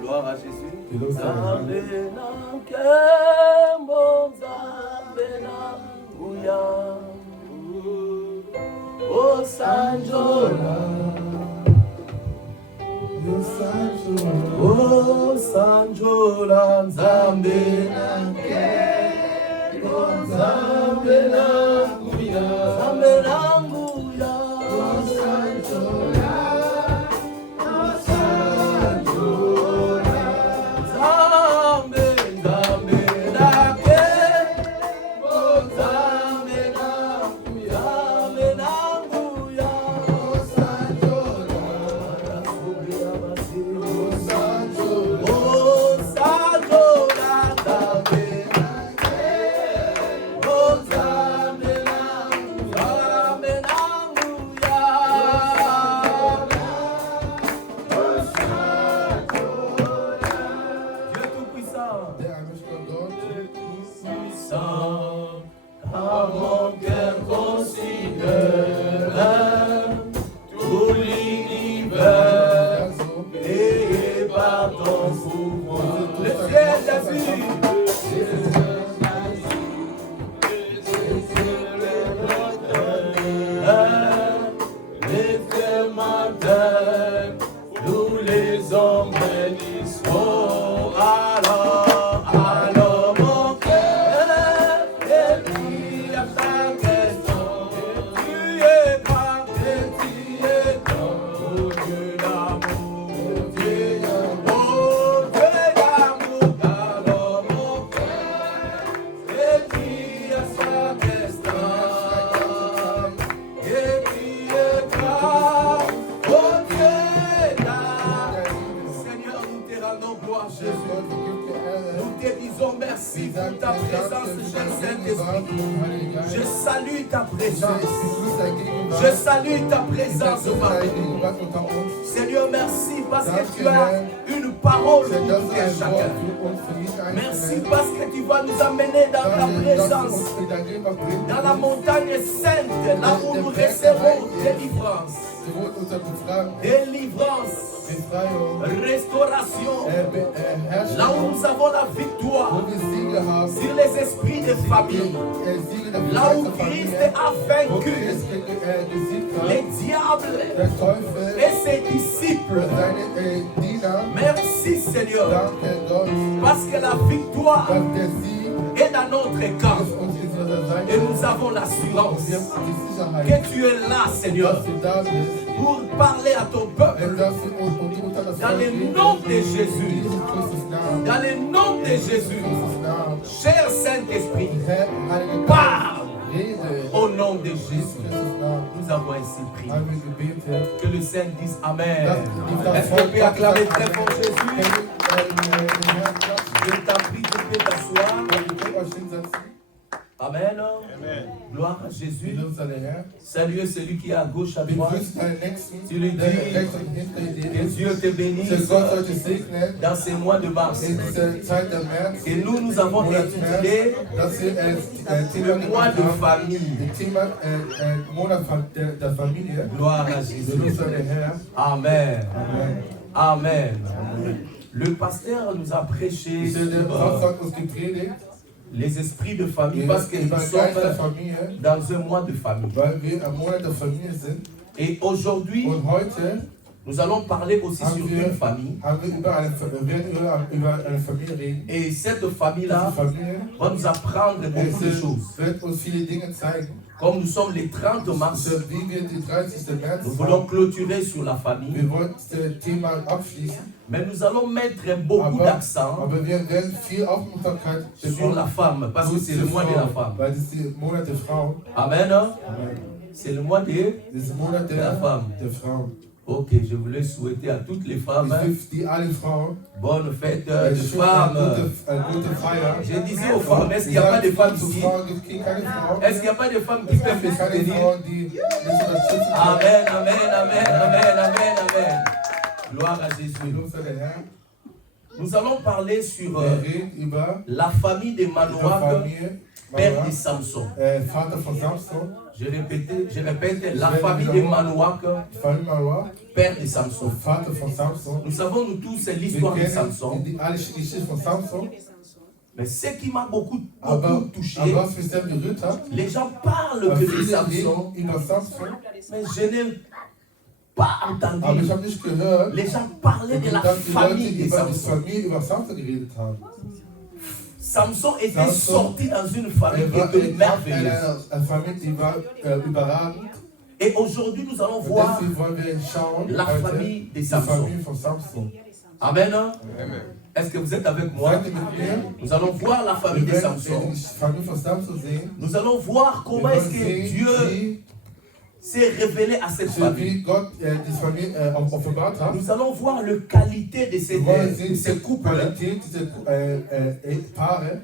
Gloire à Jésus. Oh Sanjola Nzambe nanke Nzambe nanguya Nzambe nanguya Oh Sanjola Nzambe Nzambe nanke Oh Nzambe nanguya Nzambe nanguya Oh Sanjola Je salue ta présence. Je salue ta présence, Seigneur, merci parce que tu as une parole pour tout et chacun. Merci parce que tu vas nous amener dans ta présence, dans la montagne sainte, là où nous recevons délivrance. Délivrance, restauration, là où nous avons la victoire sur les esprits de famille, là où Christ a vaincu les diables et ses disciples. Merci Seigneur, parce que la victoire est dans notre camp. Et nous avons l'assurance que tu es là, Seigneur, pour parler à ton peuple. Dans le nom de Jésus. Dans le nom de Jésus. Cher Saint-Esprit, parle au nom de Jésus. Nous avons ainsi prié. Que le Saint dise Amen. Est-ce qu'on peut acclamer très fort Jésus? Je t'en prie de t'asseoir. Amen. Amen. Gloire à Jésus. Salut celui qui est à gauche, à droite. Tu lui dis que Dieu te bénisse dans ces mois de mars. Et nous avons intitulé le mois de famille. Gloire à Jésus. Amen. Amen. Le pasteur nous a prêché les esprits de famille, parce que nous sommes dans un mois de famille. Et aujourd'hui, nous allons parler aussi sur une famille. Et cette famille-là va nous apprendre beaucoup de choses. Comme nous sommes les 30 mars, nous voulons clôturer sur la famille. Mais nous allons mettre beaucoup d'accent sur la femme, parce que c'est le mois de la femme. Amen. C'est le mois de la femme. Ok, je voulais souhaiter à toutes les femmes bonne fête de femmes. Je disais aux femmes, est-ce qu'il n'y a pas de femmes ici? Est-ce qu'il n'y a pas de femmes qui peuvent me soutenir? Amen, amen, amen, amen, amen, amen. Gloire à Jésus. Nous allons parler sur la famille de Manoach, père de Samson. Je répète, la famille de Manoach, père de Samson. Nous savons nous tous l'histoire de Samson. Mais ce qui m'a beaucoup touché, les gens parlent que de Samson, mais je n'ai pas entendu. Les gens parlaient de la famille de Samson. Samson était sorti dans une famille qui était merveilleuse. Et aujourd'hui, nous allons voir la famille de Samson. Amen. Est-ce que vous êtes avec moi? Nous allons voir la famille de Samson. Nous allons voir comment est-ce que Dieu s'est révélé à cette famille. Nous allons voir la qualité de ces couples.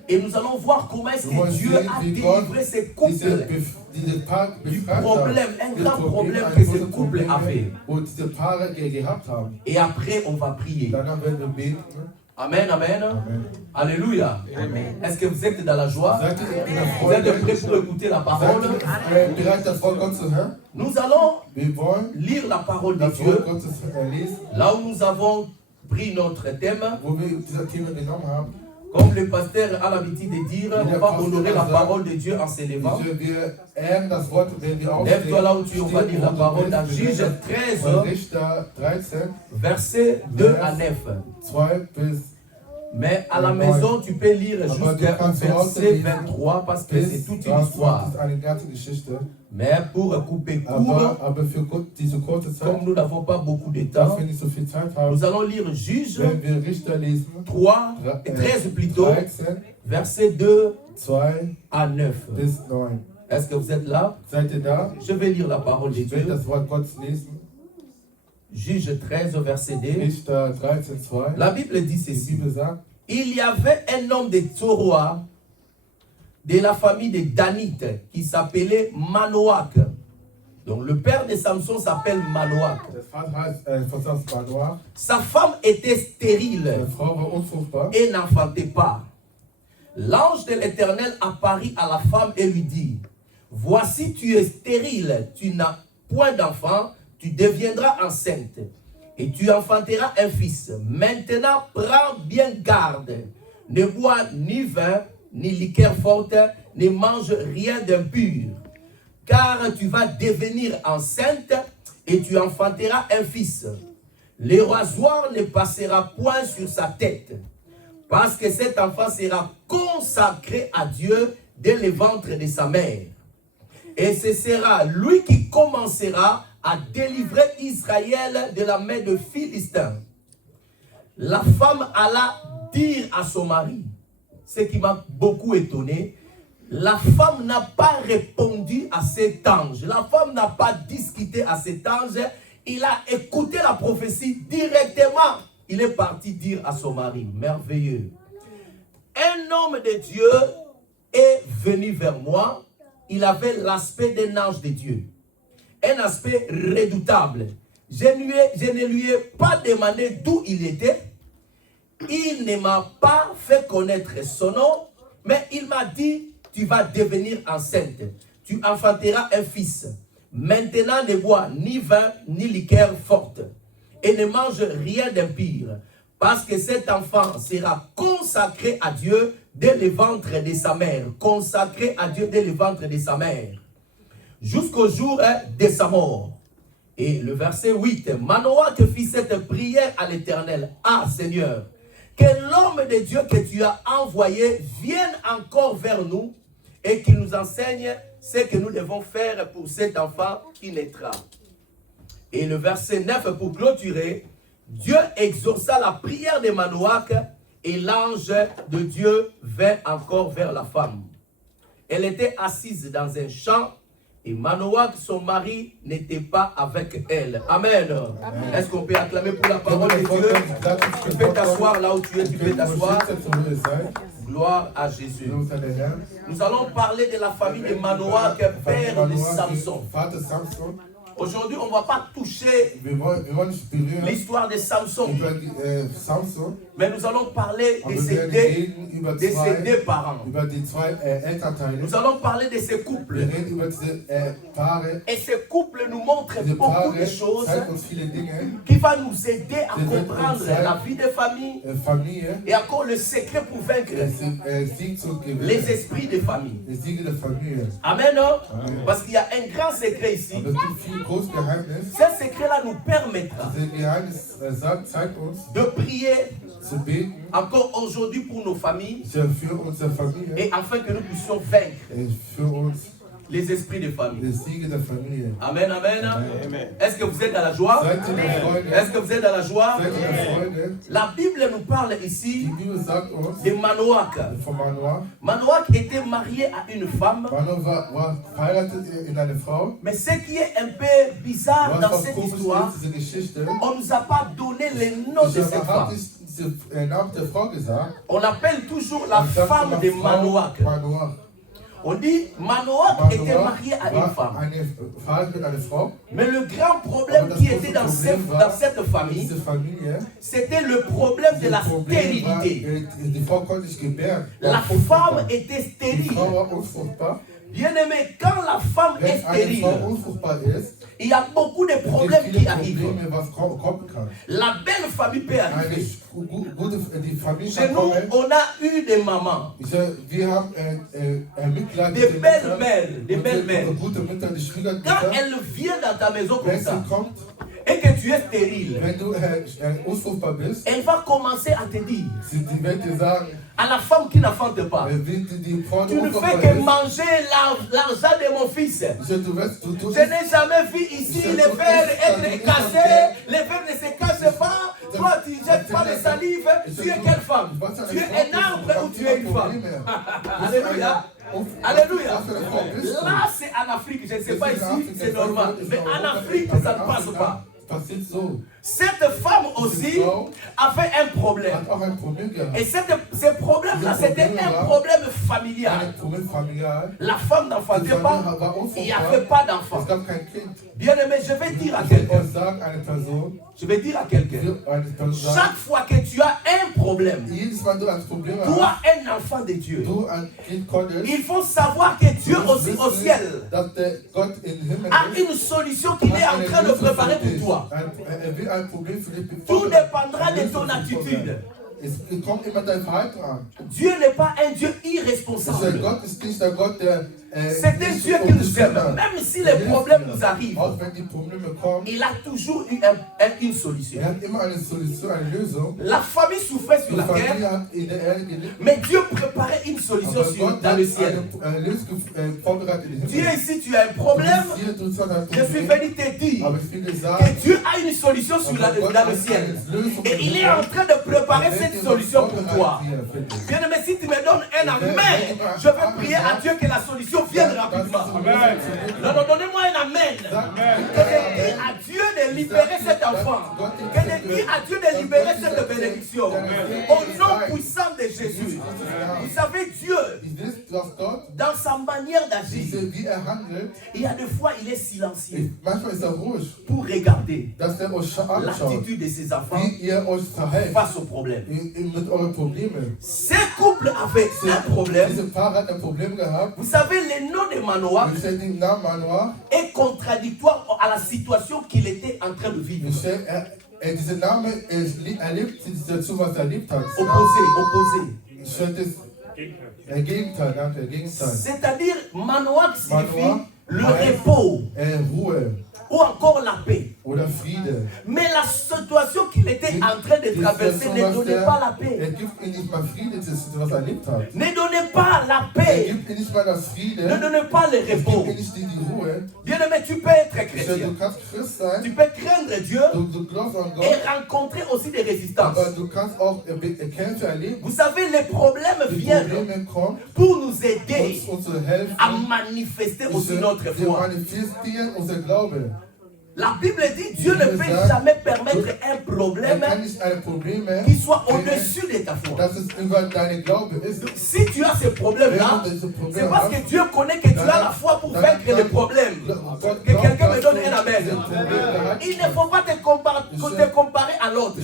Et nous allons voir comment est-ce que Dieu a délivré ces couples du problème, un grand problème que ces couples avaient. Et après, on va prier. Amen, amen, amen. Alléluia. Est-ce que vous êtes dans la joie? Vous êtes prêts pour écouter la parole? Nous allons lire la parole de Dieu. Là où nous avons pris notre thème. Comme le pasteur a l'habitude de dire, on va honorer la parole de Dieu en s'élevant. Lève-toi là où tu es, on va lire la parole dans Juge 13, versets 2 à 9. Mais à la maison, tu peux lire jusqu'au verset 23 parce que c'est toute une histoire. Mais pour couper court, comme nous n'avons pas beaucoup de temps, nous allons lire Juge 3, 13 plutôt, verset 2 à 9. Est-ce que vous êtes là? Je vais lire la parole de Dieu. Juge 13, verset 2. La Bible dit ceci. Il y avait un homme de Tsoroa, de la famille de Danite, qui s'appelait Manoach. Donc le père de Samson s'appelle Manoach. Sa femme était stérile et n'enfantait pas. L'ange de l'Éternel apparut à la femme et lui dit: voici, tu es stérile, tu n'as point d'enfant, tu deviendras enceinte et tu enfanteras un fils. Maintenant, prends bien garde. Ne bois ni vin, ni liqueur forte, ne mange rien d'impur. Car tu vas devenir enceinte et tu enfanteras un fils. Le rasoir ne passera point sur sa tête, parce que cet enfant sera consacré à Dieu dès le ventre de sa mère. Et ce sera lui qui commencera à délivrer Israël de la main de Philistins. La femme alla dire à son mari, ce qui m'a beaucoup étonné, la femme n'a pas répondu à cet ange. La femme n'a pas discuté à cet ange. Il a écouté la prophétie directement. Il est parti dire à son mari, merveilleux. Un homme de Dieu est venu vers moi. Il avait l'aspect d'un ange de Dieu. Un aspect redoutable. Je ne lui ai pas demandé d'où il était. Il ne m'a pas fait connaître son nom, mais il m'a dit, tu vas devenir enceinte. Tu enfanteras un fils. Maintenant, ne bois ni vin, ni liqueur forte. Et ne mange rien d'impur. Parce que cet enfant sera consacré à Dieu dès le ventre de sa mère. Consacré à Dieu dès le ventre de sa mère. Jusqu'au jour de sa mort. Et le verset 8. Manoach fit cette prière à l'Éternel. Ah Seigneur, que l'homme de Dieu que tu as envoyé vienne encore vers nous et qu'il nous enseigne ce que nous devons faire pour cet enfant qui naîtra. Et le verset 9 pour clôturer. Dieu exauça la prière de Manoach et l'ange de Dieu vint encore vers la femme. Elle était assise dans un champ. Et Manoach, son mari, n'était pas avec elle. Amen. Est-ce qu'on peut acclamer pour la parole de Dieu? Tu peux t'asseoir là où tu es, tu peux t'asseoir. Gloire à Jésus. Nous allons parler de la famille de Manoach, père de Samson. Aujourd'hui, on ne va pas toucher l'histoire de Samson. Mais nous allons parler de ces deux parents. Nous allons parler de ces couples. Et ces couples nous montrent beaucoup de choses qui vont nous aider à comprendre la vie de famille et encore le secret pour vaincre les esprits de famille. Amen. Parce qu'il y a un grand secret ici. Ce secret-là nous permettra de prier encore aujourd'hui pour nos familles et afin que nous puissions vaincre les esprits de famille. Amen, amen. Est-ce que vous êtes dans la joie? Est-ce que vous êtes dans la joie? La Bible nous parle ici de Manoach. Manoach était marié à une femme. Mais ce qui est un peu bizarre dans cette histoire, on ne nous a pas donné les noms de cette femme. On appelle toujours la femme de Manoach. On dit Manoach était marié à une femme. Mais le grand problème qui était dans cette famille, c'était le problème de la stérilité. La femme était stérile. Bien aimé, quand la femme est stérile, il y a beaucoup de problèmes qui arrivent. La belle famille peut arriver. Chez nous, on a eu des mamans, des belles-mères. Quand elle vient dans ta maison comme ça, et que tu es stérile, elle va commencer à te dire, à la femme qui n'enfante pas, tu ne fais que manger l'argent de mon fils. Je n'ai jamais vu ici les verres être cassés, les verres ne se cassent pas. Toi, tu ne jettes pas de salive. Tu es quelle femme? Tu es un arbre ou tu es une femme? Alléluia. Alléluia. Là, c'est en Afrique. Je ne sais pas ici, c'est normal. Mais en Afrique, ça ne passe pas. Cette femme aussi avait un problème. Et ce problème-là, c'était un problème familial. La femme n'enfantait pas, il n'y avait pas d'enfant. Bien aimé, je vais dire à quelqu'un. Chaque fois que tu as un problème, toi, un enfant de Dieu, il faut savoir que Dieu aussi au ciel a une solution qu'il est en train de préparer pour toi. Tout dépendra de ton attitude. Dieu n'est pas un Dieu irresponsable. C'est un Dieu qui nous aime. Même si les problèmes nous arrivent, il a toujours eu une solution. La famille souffrait sur la terre, mais Dieu préparait une solution dans le ciel. Dieu, ici, tu as un problème, je suis venu te dire que Dieu a une solution dans le ciel. Et il est en train de préparer cette solution pour toi. Bien aimé, si tu me donnes un amen, je vais prier à Dieu que la solution vienne rapidement. Non, donnez-moi un amen. Que je dis à Dieu de libérer cet enfant. Que je dis à Dieu de libérer cette bénédiction. Au nom puissant de Jésus. Vous savez, Dieu, dans sa manière d'agir, il y a des fois, il est silencieux pour regarder l'attitude de ses enfants face au problème. Ces couples avaient un problème. Vous savez, le nom de Manoach est contradictoire à la situation qu'il était en train de vivre. Opposé. C'est-à-dire, Manoach signifie le repos ou encore la paix. Mais la situation qu'il était en train de traverser ne donnait pas la paix. Ne donnait pas la paix. Ne donnait pas le repos. Bien aimé, tu peux être chrétien. Tu peux craindre Dieu et rencontrer aussi des résistances. Vous savez, les problèmes viennent pour nous aider à manifester aussi notre foi. La Bible dit Dieu ne peut jamais permettre un problème qui soit au-dessus de ta foi. Si tu as ce problème-là, c'est parce que Dieu connaît que tu as la foi pour vaincre les problèmes. Que quelqu'un me me donne un amen. Il ne faut pas te comparer à l'autre.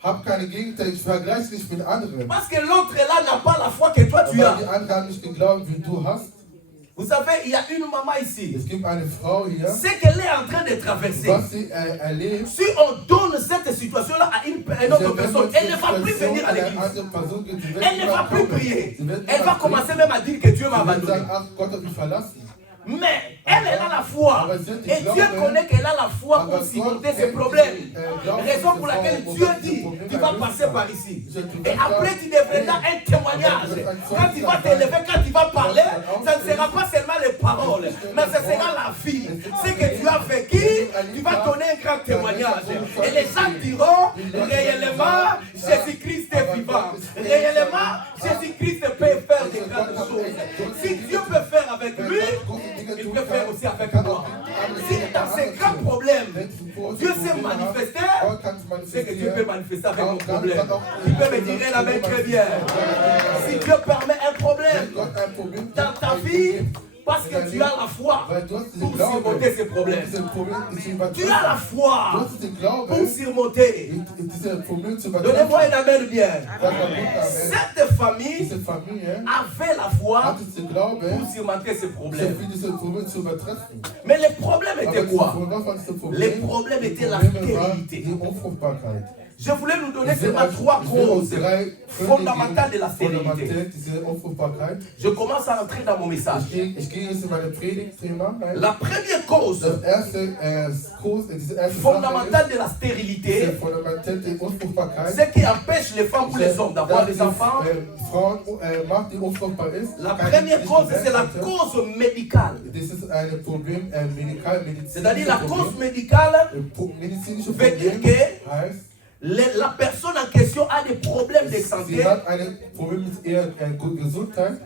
Hab keine Gegenteil, ich vergleiche nicht mit anderen. Parce que l'autre là n'a pas la foi que toi tu as. Die anderen haben nicht geglaubt, wie du hast. Vous savez, il y a une maman ici. Es gibt eine Frau hier. Ce qu'elle est en train de traverser. Was sie erlebt. Si on donne cette situation-là à une autre personne, elle ne va plus venir à l'église. Elle ne va plus prier. Elle va commencer même à dire que Dieu m'a abandonné. Mais elle a la foi. Et Dieu connaît qu'elle a la foi pour surmonter ses problèmes. Raison pour laquelle Dieu dit, tu vas passer par ici. Et après tu deviendras un témoignage. Quand tu vas t'élever, quand tu vas parler, ça ne sera pas seulement les paroles, mais ce sera la vie. Ce que tu as vécu, tu vas donner un grand témoignage. Et les gens diront, réellement, Jésus-Christ est vivant. Réellement, Jésus-Christ peut faire des grandes choses. Si Dieu peut faire avec lui, il peut faire aussi avec moi. Si dans ces grands problèmes, Dieu s'est manifesté, c'est que Dieu peut manifester avec mon problème. Tu peux me dire la main très bien. Si Dieu permet un problème dans ta vie, parce que tu as la foi pour surmonter ces problèmes. Tu as la foi pour surmonter. Donnez-moi un amen bien. Cette famille avait la foi pour surmonter ces problèmes. Mais les problèmes étaient quoi? Les problèmes étaient la stérilité. Je voulais nous donner seulement 3 causes fondamentales de la stérilité. Je commence à entrer dans mon message. La première cause fondamentale de la stérilité, c'est qui empêche les femmes ou les hommes d'avoir des enfants. La première cause, c'est la cause médicale. C'est-à-dire la cause médicale veut dire que la personne en question a des problèmes de santé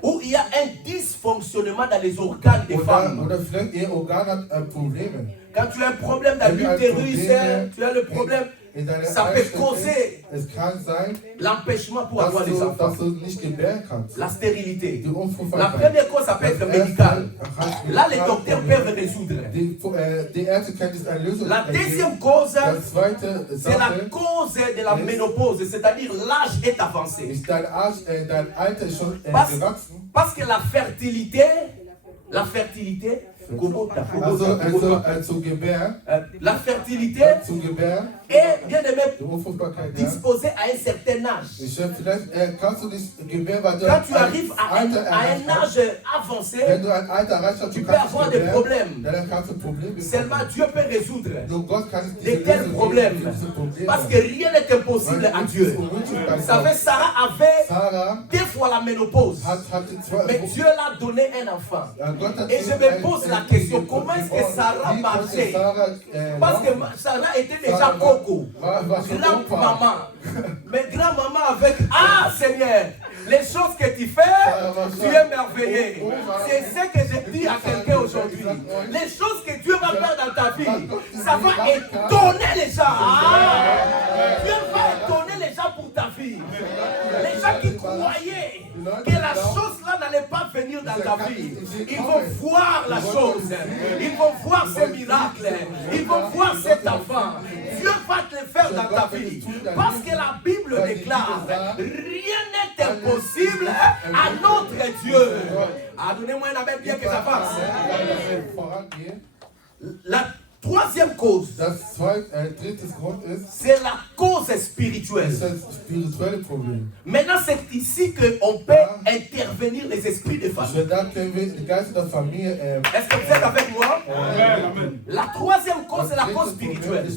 où il y a un dysfonctionnement dans les organes des femmes. Quand tu as un problème dans l'utérus, tu as le problème. Ça peut causer l'empêchement pour avoir des enfants. La stérilité. La première cause, ça peut être médicale. Là, les docteurs peuvent résoudre. La deuxième cause, c'est la cause de la ménopause, c'est-à-dire l'âge est avancé. Parce que la fertilité, la fertilité est bien aimé disposée à un certain âge. Quand tu arrives à un âge avancé, tu peux avoir des problèmes. Seulement Dieu peut résoudre de tels problèmes. Parce que rien n'est impossible à Dieu. Vous savez, Sarah avait 2 fois la ménopause. Mais Dieu l'a donné un enfant. Et je me pose la question, comment est-ce que Sarah marchait? Parce que Sarah était déjà coco, grand-maman. Mais grand-maman avec, ah Seigneur, les choses que tu fais, tu es merveilleux. C'est ce que je dis à quelqu'un aujourd'hui. Les choses que Dieu va faire dans ta vie, ça va étonner les gens. Dieu va étonner les gens pour ta vie. Les gens qui croyaient que la chose-là n'allait pas venir dans ta vie, ils vont voir la chose. Ils vont voir ce miracle. Ils vont voir cet enfant. Dieu va te le faire dans ta vie. Parce que la Bible déclare, rien n'est impossible à notre Dieu. Ah, donnez-moi un amen bien que ça passe. La troisième cause, c'est la cause spirituelle. Maintenant, c'est ici qu'on peut intervenir les esprits de famille. Est-ce que vous êtes avec moi? La troisième cause, c'est la cause spirituelle.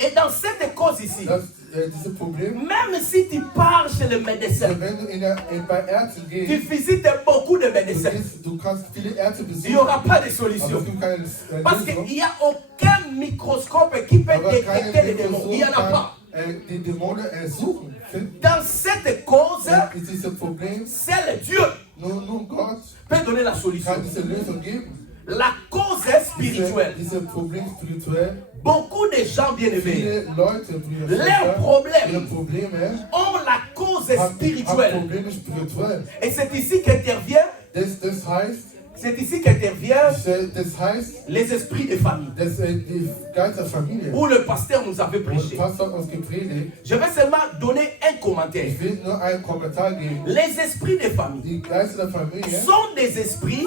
Et dans cette cause ici, même si tu pars chez le médecin, tu visites beaucoup de médecins, il n'y aura pas de solution. Parce qu'il n'y a aucun microscope qui peut détecter les démons. Il n'y en a pas. Dans cette cause, seul Dieu peut donner la solution. La cause est spirituelle. Beaucoup de gens bien-aimés, leurs problèmes ont la cause spirituelle. Et c'est ici qu'intervient C'est ici qu'interviennent Das heißt, les esprits de famille. die Geisterfamilie. Où le pasteur nous avait prêché. Pastor uns gepredigt. Je vais seulement donner un commentaire. Ich will nur einen Kommentar geben. Les esprits de famille Die Geister der Familie sont des esprits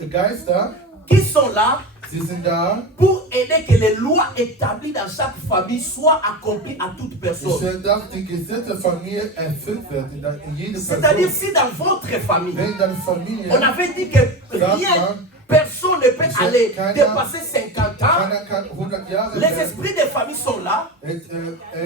die Geister, qui sont là sie sind da, pour aider que les lois établies dans chaque famille soient accomplies à toute personne. dass die Gesetze der Familie erfüllt werden in jeder C'est-à-dire Person. si dans votre famille, Wenn deine Familie, on avait dit que rien, personne ne peut aller dépasser 50 ans, keiner kann 100 Jahre les werden, esprits de famille sont là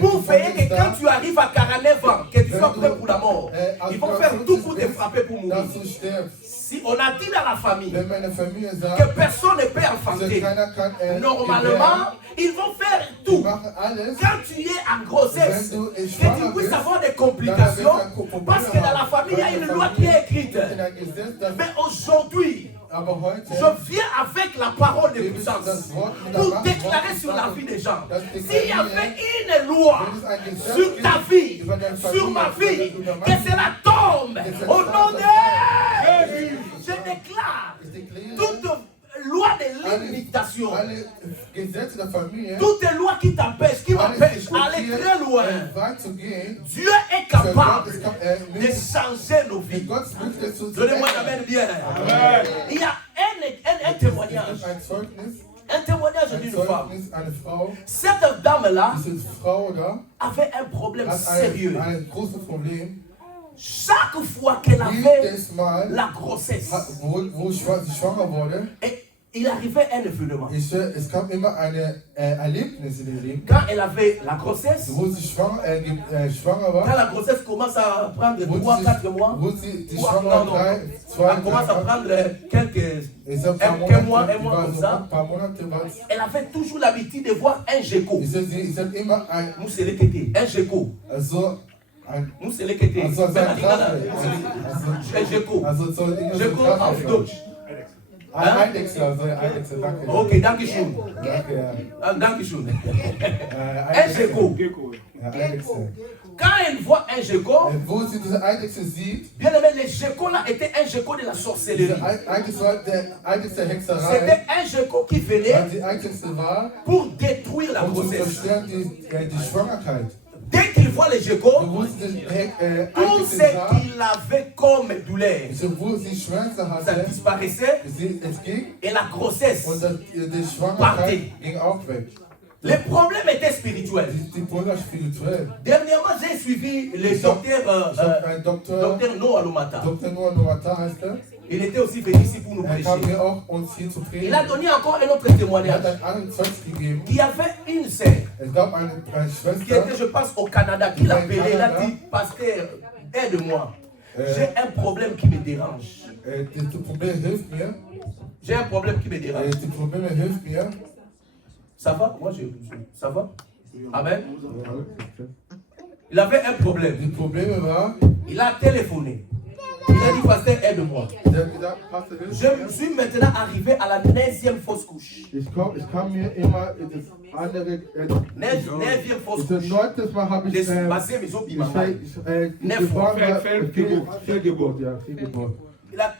pour die veiller Familie que ist quand da, tu arrives à 49 ans, que tu sois prêt pour la mort. Ils vont faire tout pour te frapper pour mourir. dass du stirbst. Si on a dit dans la famille Wenn meine Familie sagt, que personne ne peut enfanter, keiner kann normalement, ils vont faire tout. machen alles, Quand tu es en grossesse, wenn du que tu schwanger puisses bist, avoir des complications, Probleme parce que dans la haben. famille, il y a une loi qui est écrite. in ein Gesetz, das, Mais aujourd'hui, aber heute je viens avec la parole de puissance pour déclarer sur la vie des gens. S'il y avait une loi sur ta vie, sur ma vie, que cela tombe au nom de Jésus, je déclare toute loi de limitation, alle Gesetze der Familie, toute loi qui t'empêche, qui m'empêche d'aller très loin. weit zu gehen, Dieu est capable de changer nos vies. Gott möchte es zu Donnez-moi un amen bien. Il y a un témoignage. ein Zeugnis, Un témoignage d'une femme. eine Frau, Cette dame-là diese Frau da, avait un problème hat sérieux. ein großes Problem. Chaque fois qu'elle avait Jedes Mal, la grossesse, wo sie schwanger wurde, et il arrivait un événement. es kam immer ein Erlebnis in ihr Leben, Quand elle avait la grossesse, wo sie schwanger war, quand la grossesse commence à prendre 3-4 mois, wo sie die non, schwanger non, 3, elle 2, commence à prendre quelques... ein mois war comme so ça. ein paar Monate war es. Elle avait toujours l'habitude de voir un gecko. Sie hat immer ein, Nous, c'est l'équité. Un gecko. also ein, Nous, c'est l'équité. also so ein Drache, Un gecko. also so irgendwie so Gecko ein auf Drache. Deutsch. Ein Eidechse, also ein Eidechse, danke. Ok, danke schön. Danke, ja. Ah, danke schön. Un Eidechse. gecko. Ja, Eidechse. Quand elle voit un gecko, Wo sie diese Eidechse sieht, bien aimé, le gecko là était un gecko de la sorcellerie. diese Eidechse war der Eidechse der Hexerei, C'était un gecko qui venait weil die Eidechse war, pour détruire la um zu grossesse. zerstören die Schwangerkeit. Dès qu'il voit le gecko, Wo sie die tout Eidechse ce sah, qu'il avait comme douleur, wo sie Schmerzen ça hatte, disparaissait es ging et la grossesse. und die Schwangerkeit ging auch weg. Le problème était spirituel. Die Brüder spirituell. Dernièrement, j'ai suivi le Ein docteur Noah Lumata. Dr. Noah Nomata heißt er. Il était aussi venu ici pour nous Er kam prêcher. hier auch uns hier zu Il a predigen. donné encore un autre Er hat témoignage. einen anderen Zeugnis gegeben. Qu'il y avait une sœur Es gab eine qui Schwester, était, je pense, au Canada, qui l'appelait. Il a dit, pasteur, aide-moi. J'ai un problème qui me dérange. das Problem hilft mir. J'ai un problème qui me dérange. Die Probleme hilft mir. Ça va? Moi, ça va? Amen. Il avait un problème. Die Probleme war, Il a téléphoné. Il a dit, pasteur, aide-moi. der hat gesagt, Pastor, Je suis maintenant arrivé à la 9e fausse couche. ich kam mir immer das andere, 9e fausse das couche. 9. Mal habe ich Passé mes obimanga. Fehlgeburt, ja, Fehlgeburt.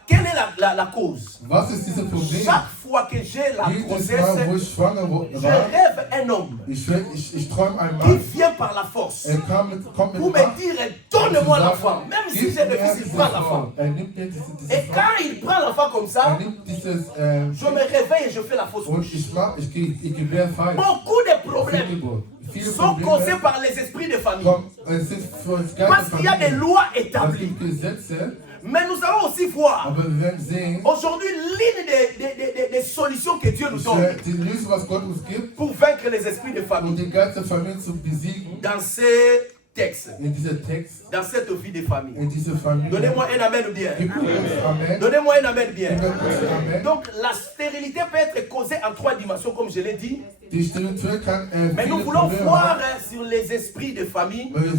Quelle est la cause? Was ist dieses Problem? Chaque fois que j'ai la Jedes Mal, wo grossesse, ich schwanger je war, rêve un homme ich träume einen qui Mann, vient par la force kommt mit pour me Macht, dire, donne-moi l'enfant. Même si j'ai le fils, il prend l'enfant. nimmt mir diese Et quand il prend l'enfant comme ça, nimmt dieses, je me réveille et je fais la fausse und couche. ich gewähre falsch. Beaucoup de problèmes Fehlgeburt. Viele sont causés Probleme par les esprits de famille. es sind für das Parce qu'il y a des lois Es établies. gibt Gesetze, Mais nous allons aussi voir aber wir werden sehen, aujourd'hui l'une des solutions que Dieu nous donne die Lösung, was Gott uns gibt, pour vaincre les esprits de um famille. die ganze Familie zu besiegen, Dans ces textes, in dieser Text, dans cette vie de famille. in diese Familie. Donnez-moi un amen bien. Gib uns Amen. Donnez-moi un amen bien. Gib uns Amen. Donc la stérilité peut être causée en 3 dimensions, comme je l'ai dit. Die Spirituelle kann Mais nous viele voulons Probleme voir haben. sur les esprits de famille Wir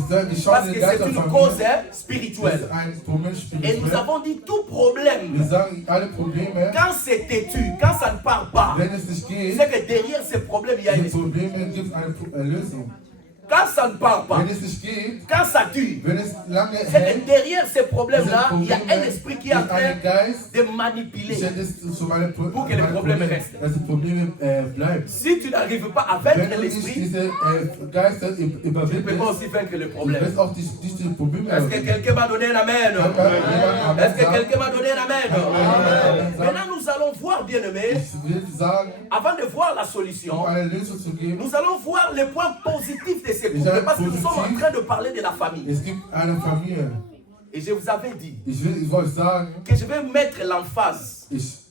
schauen parce den que Geist c'est der une Familie. cause Das spirituelle. ist ein Problem Et nous spirituell. avons dit tout Wir problème, sagen, alle Probleme, quand c'est têtu, quand ça ne part pas, wenn es nicht geht, c'est que derrière ces problèmes, il y a un die esprit. Probleme gibt es eine Lösung. Quand ça ne parle pas, wenn es nicht geht, quand ça tue, wenn es lange c'est que hält, derrière ces problèmes-là, il y a un esprit qui est en train Geist, de manipuler pour que le meine problème reste. dass die Probleme bleiben. Si tu n'arrives pas à Wenn vaincre du nicht l'esprit, diese Geister tu ne peux pas überwindest, aussi vaincre le du problème. wirst auch diese Probleme Est-ce que quelqu'un m'a donné un amen? Est-ce que quelqu'un m'a donné un amen? Maintenant, nous allons voir, bien-aimés, Ich will sagen, avant de voir la solution, eine Lösung zu geben, nous allons voir les points positifs de ces couples parce que nous sommes en train de parler de la famille. es gibt eine Familie. Et je vous avais dit Ich wollte sagen, que je vais mettre l'emphase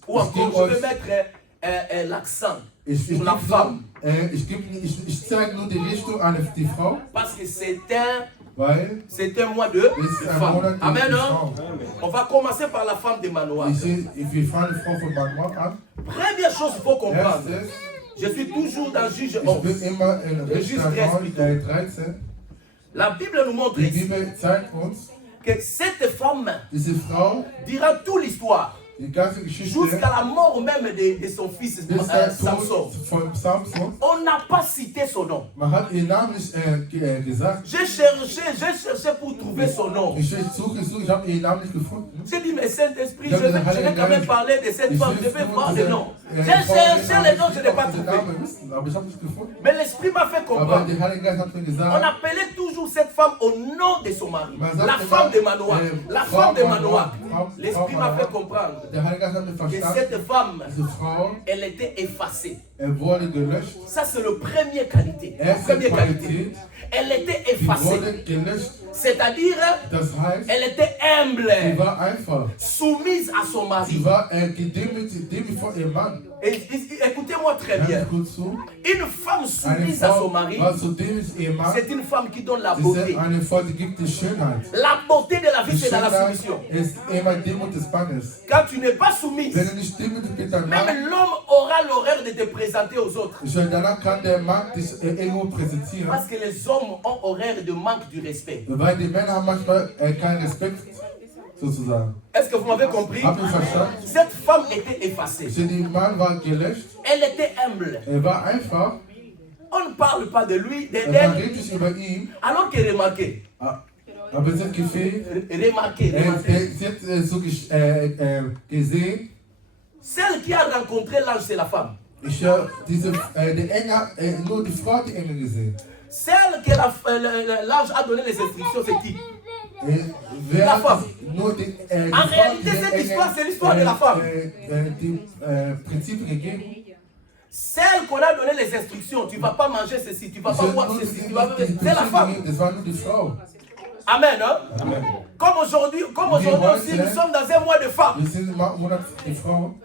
ou encore je vais euch, mettre l'accent ich sur la femme zeige nur die Richtung an die Frau, parce que c'est weil un mois de femme. Amen. On va commencer par la femme de Manoah. wir fangen die Frau von Manoah an. Première chose qu'il faut comprendre. Erstes, Je suis toujours dans Juge ich 11. bin immer in Richter 13. La Bible nous montre Die ici Bibel zeigt uns, que cette femme diese Frau, dira toute l'histoire die ganze Geschichte, jusqu'à la mort même de son fils bis der Samson. Tod von Samson. On n'a pas cité son nom. Man hat ihren Namen nicht gesagt. J'ai cherché pour trouver son nom. Ich suche, ich habe ihren Namen nicht gefunden. J'ai dit, mais Saint-Esprit, je vais quand même parler de cette femme, je vais voir le nom. J'ai cherché le nom, je n'ai pas trouvé. Aber ich habe nicht gefunden. Mais l'Esprit m'a fait Aber comprendre. der Heilige Geist hat mir On gesagt, appelait toujours cette femme au nom de son mari. Man sagt La immer, femme de Manoah. La Frau femme de Manoah. Manoah. Frau L'Esprit m'a Manoah. fait comprendre der Heilige Geist hat mir que verstanden, cette femme, diese Frau, elle était effacée. wurde gelöscht. Ça, c'est la première qualité. Erste Première qualité. Qualität, Elle était die effacée. wurde gelöscht. C'est-à-dire, Das heißt, elle était sie humble, war einfach. soumise à son Sie mari. war gedemütigt vor ihrem Mann. Et écoutez-moi très bien. Ganz gut zu. Une femme Eine soumise à son Frau mari, war so demütig ihr Mann. c'est une femme qui donne la Sie beauté. ist eine Frau, die gibt die Schönheit. La beauté de la vie, Die c'est dans la Schönheit soumission. ist immer Demut des Mannes. Quand tu n'es pas soumise, Wenn du nicht demütig bist, dein Mann, même l'homme aura l'horreur de te présenter aux autres. danach kann der Mann dich irgendwo präsentieren. Parce que les hommes ont horreur de manque du respect. Weil die Männer haben manchmal keinen Respekt, sozusagen. Est-ce que vous m'avez compris? Habt ihr verstanden? Cette femme était effacée. Der Mann war gelöscht. Elle était humble. War einfach. On ne parle pas de lui, Man d'elle, redet nicht über ihn. alors que remarquez. Aber es hat gefehlt. Remarquez. Sie hat so gesehen. Celle qui a rencontré l'ange, c'est la femme. Ich habe der Engel, nur die Frau die Engel gesehen. Celle que l'ange a donné les instructions, c'est qui? La femme. En réalité, cette histoire, c'est l'histoire de la femme. Die Prinzipien gegeben. Celle qu'on a donné les instructions, tu ne vas pas manger ceci, tu ne vas pas boire ceci, c'est la femme. Das war nur die Frau. Amen, hein? Amen. Comme aujourd'hui aussi, nous sommes dans un mois de femmes. Wir sind im Monat der Frau.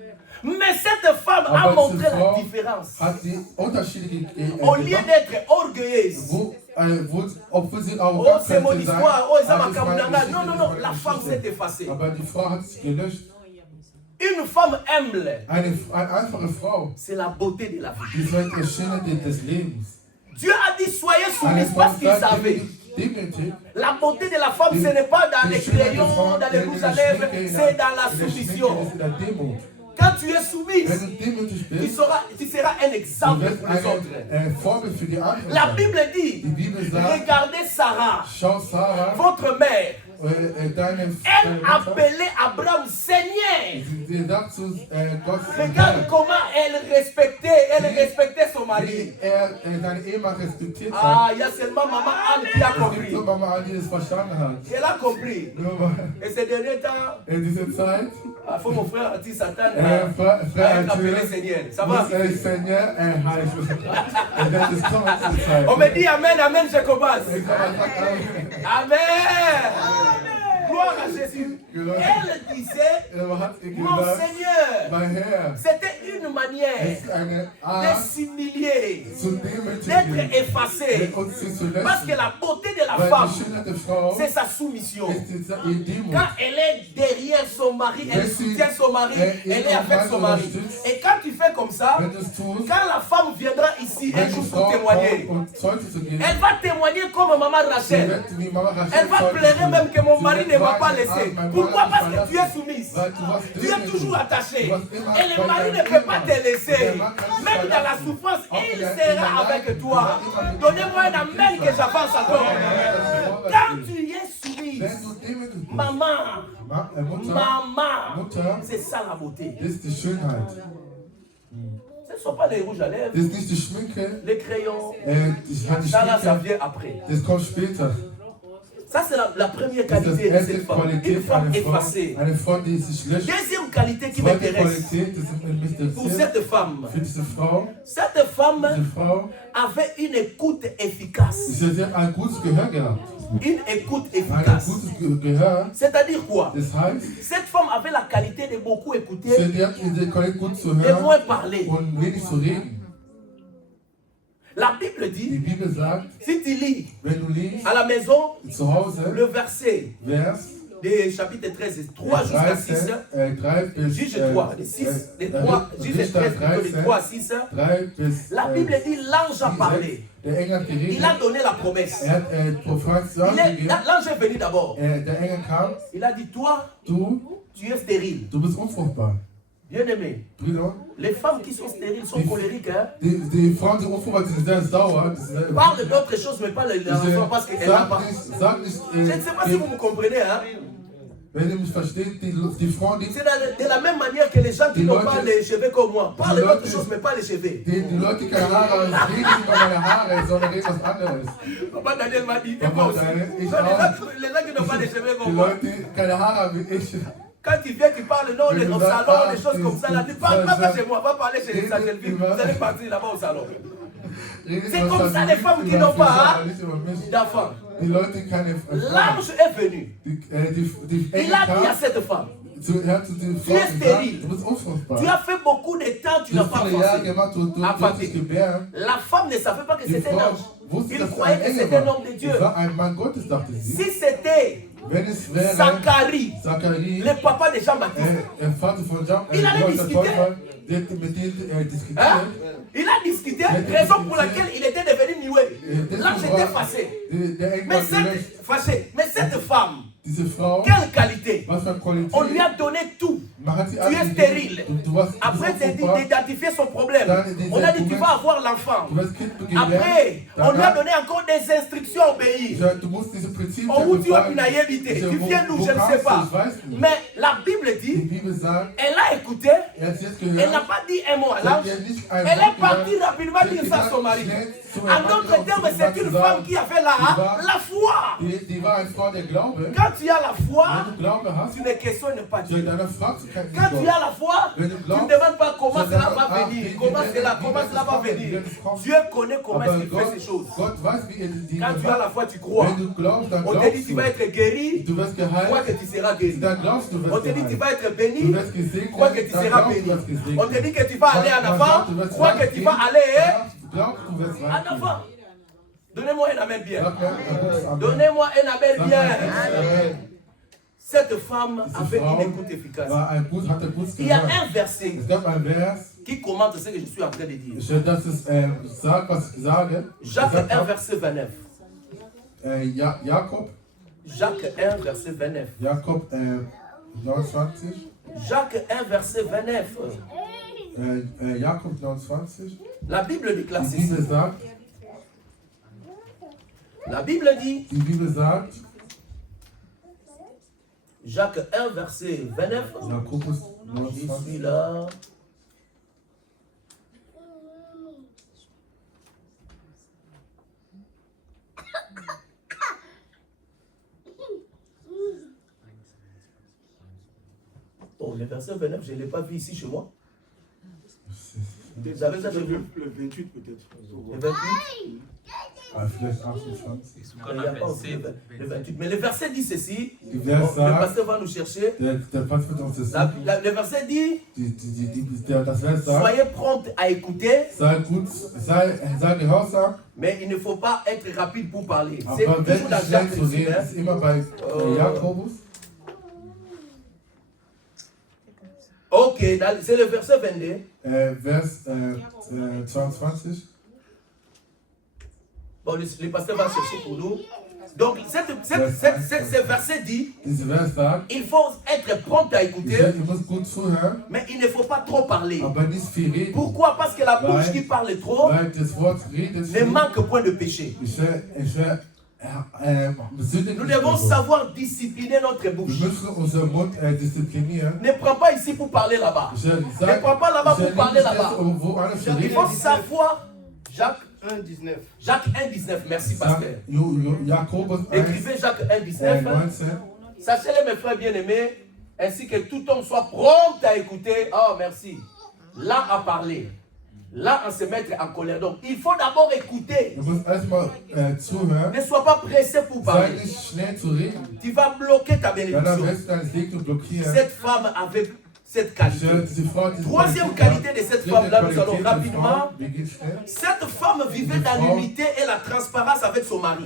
Mais cette femme a montré la différence. Hat die Unterschiede Au lieu d'être orgueilleuse. Obwohl sie Oh, auch c'est mon histoire. Oh, ça m'a camoudaga. Non, non, non. La femme s'est effacée. Aber die Frau hat sich gelöscht. Une femme humble. Eine einfache Frau. C'est la beauté de la vie. Die ist die Schönheit des Lebens. Dieu a dit soyez soumis parce qu'il savait. La beauté de la femme, ce n'est pas dans les crayons, dans les bouches à lèvres, c'est dans la soumission. Quand tu es soumise, tu seras un exemple pour les autres. La Bible dit, regardez Sarah, votre mère. Elle appelait Abraham Seigneur. Regarde comment elle respectait son mari. Ah, il y a seulement maman Anne qui a compris. Elle a compris. Et ces derniers temps, il faut mon frère dit Satan a appelé Seigneur. Ça va? On me dit Amen, Amen, je commence. Amen. Gloire à Jésus. Elle disait, mon Seigneur, c'était une manière de s'humilier, d'être effacé. Parce que la beauté de la femme, c'est sa soumission. Quand elle est derrière son mari, elle soutient son mari, elle est avec son mari. Et quand tu fais comme ça, quand la femme viendra ici, ici un jour pour témoigner. Elle va témoigner comme maman Rachel. Elle va pleurer même que mon mari ne m'a pas laissé. Pourquoi? Parce que tu es soumise. Tu es toujours attaché. Et le mari ne peut pas te laisser. Même dans la souffrance, il sera avec toi. Donnez-moi un amen que j'avance encore. Quand tu es soumise, maman, c'est ça la beauté. Ce ne sont pas les rouges à lèvres, les crayons. Ça là, ça vient après. Ça, c'est la première qualité de cette femme. Une femme effacée. Deuxième qualité qui m'intéresse pour cette femme avait une écoute efficace. Une écoute efficace. C'est-à-dire quoi? Cette femme avait la qualité de beaucoup écouter et moins parler. La Bible dit, si tu lis à la maison le verset des chapitres 13 et 3 jusqu'à 6, juge 3, de 6, de 3, juge 13, de 3 à 6, la Bible dit l'ange a parlé. Il a donné la promesse. L'ange est venu d'abord. Il a dit, toi, tu es stérile. Bien aimé, les femmes qui sont stériles sont colériques. Hein? Parle d'autres choses, mais pas les enfants parce qu'elles n'ont pas. Je ne sais pas si vous me comprenez. Hein? C'est de la même manière que les gens qui n'ont pas les cheveux comme moi. Parle d'autres choses, mais pas les cheveux. Papa Daniel m'a dit, les gens qui n'ont pas les cheveux comme moi. Quand tu viens, tu parles non, au salon, des choses comme ça, là, tu parles pas chez moi, va parler chez les Saint-Gelville, vous allez partir là-bas au salon. C'est comme ça les femmes qui n'ont pas d'enfants. L'ange est venu. Il a dit à cette femme, tu es stérile. Tu as fait beaucoup de temps, tu n'as pas avancé. La femme ne savait pas que c'était un ange. Il croyait que c'était un homme de Dieu. Si c'était Zacharie, le papa de Jean-Baptiste, il allait discuter. Hein? Il a discuté, raison pour laquelle il était devenu muet. L'ange était fâché. Mais cette femme, quelle qualité! On lui a donné tout. Tu es stérile. Après d'identifier son problème, on a dit tu vas avoir l'enfant. Après, on lui a donné encore des instructions à obéir. Où tu as une naïveté. Tu viens d'où, je ne sais pas. Mais la Bible dit, elle a écouté, elle n'a pas dit un mot à l'ange. Elle est partie rapidement dire ça à son mari. En d'autres termes, c'est une femme qui a fait la foi. Quand tu as la foi, tu ne questionnes pas Dieu. Quand tu as la foi, tu ne demandes pas comment cela va venir, comment cela va venir. Dieu connaît comment il fait ces choses. Quand tu as la foi, tu crois. On te dit tu vas être guéri, crois que tu seras guéri. On te dit tu vas être béni, crois que tu seras béni. On te dit que tu vas aller en avant, crois que tu vas aller en avant. Donnez-moi un amen bien. Donnez-moi un amen bien. Cette femme avait une écoute efficace. Il y a un verset qui commente ce que je suis en train de dire. Jacques 1, verset 29. Jacques 1, verset 29. Jacques 1, verset 29. La Bible déclare ceci. La Bible dit, Jacques 1, verset 29, je suis là. Oh, le verset 29, je ne l'ai pas vu ici chez moi. Vous avez ça chez vous? Le 28 peut-être. Le 28? Le 28. Mais le verset dit ceci. Le pasteur va nous chercher. Le verset dit, soyez prompt à écouter. Mais il ne faut pas être rapide pour parler. C'est toujours la Jacques. Ok, c'est le verset 22. Bon, le pasteur va chercher pour nous. Donc, ce verset dit, il faut être prompt à écouter, mais il ne faut pas trop parler. Pourquoi? Parce que la bouche qui parle trop ne manque point de péché. Nous devons savoir discipliner notre bouche. Ne prends pas ici pour parler là-bas. Ne prends pas là-bas pour parler là-bas. Il faut savoir, Jacques 1,19. Jacques 1,19, merci pasteur. Écrivez Jacques 1,19. Sachez-le mes frères bien-aimés, ainsi que tout homme soit prompt à écouter. Oh merci. Là à parler. Là, on se mettre en colère. Donc, il faut d'abord écouter. Ne sois pas pressé pour parler. Tu vas bloquer ta bénédiction. Cette femme avait cette qualité. Troisième qualité de cette femme-là, nous allons rapidement. Cette femme vivait dans l'unité et la transparence avec son mari.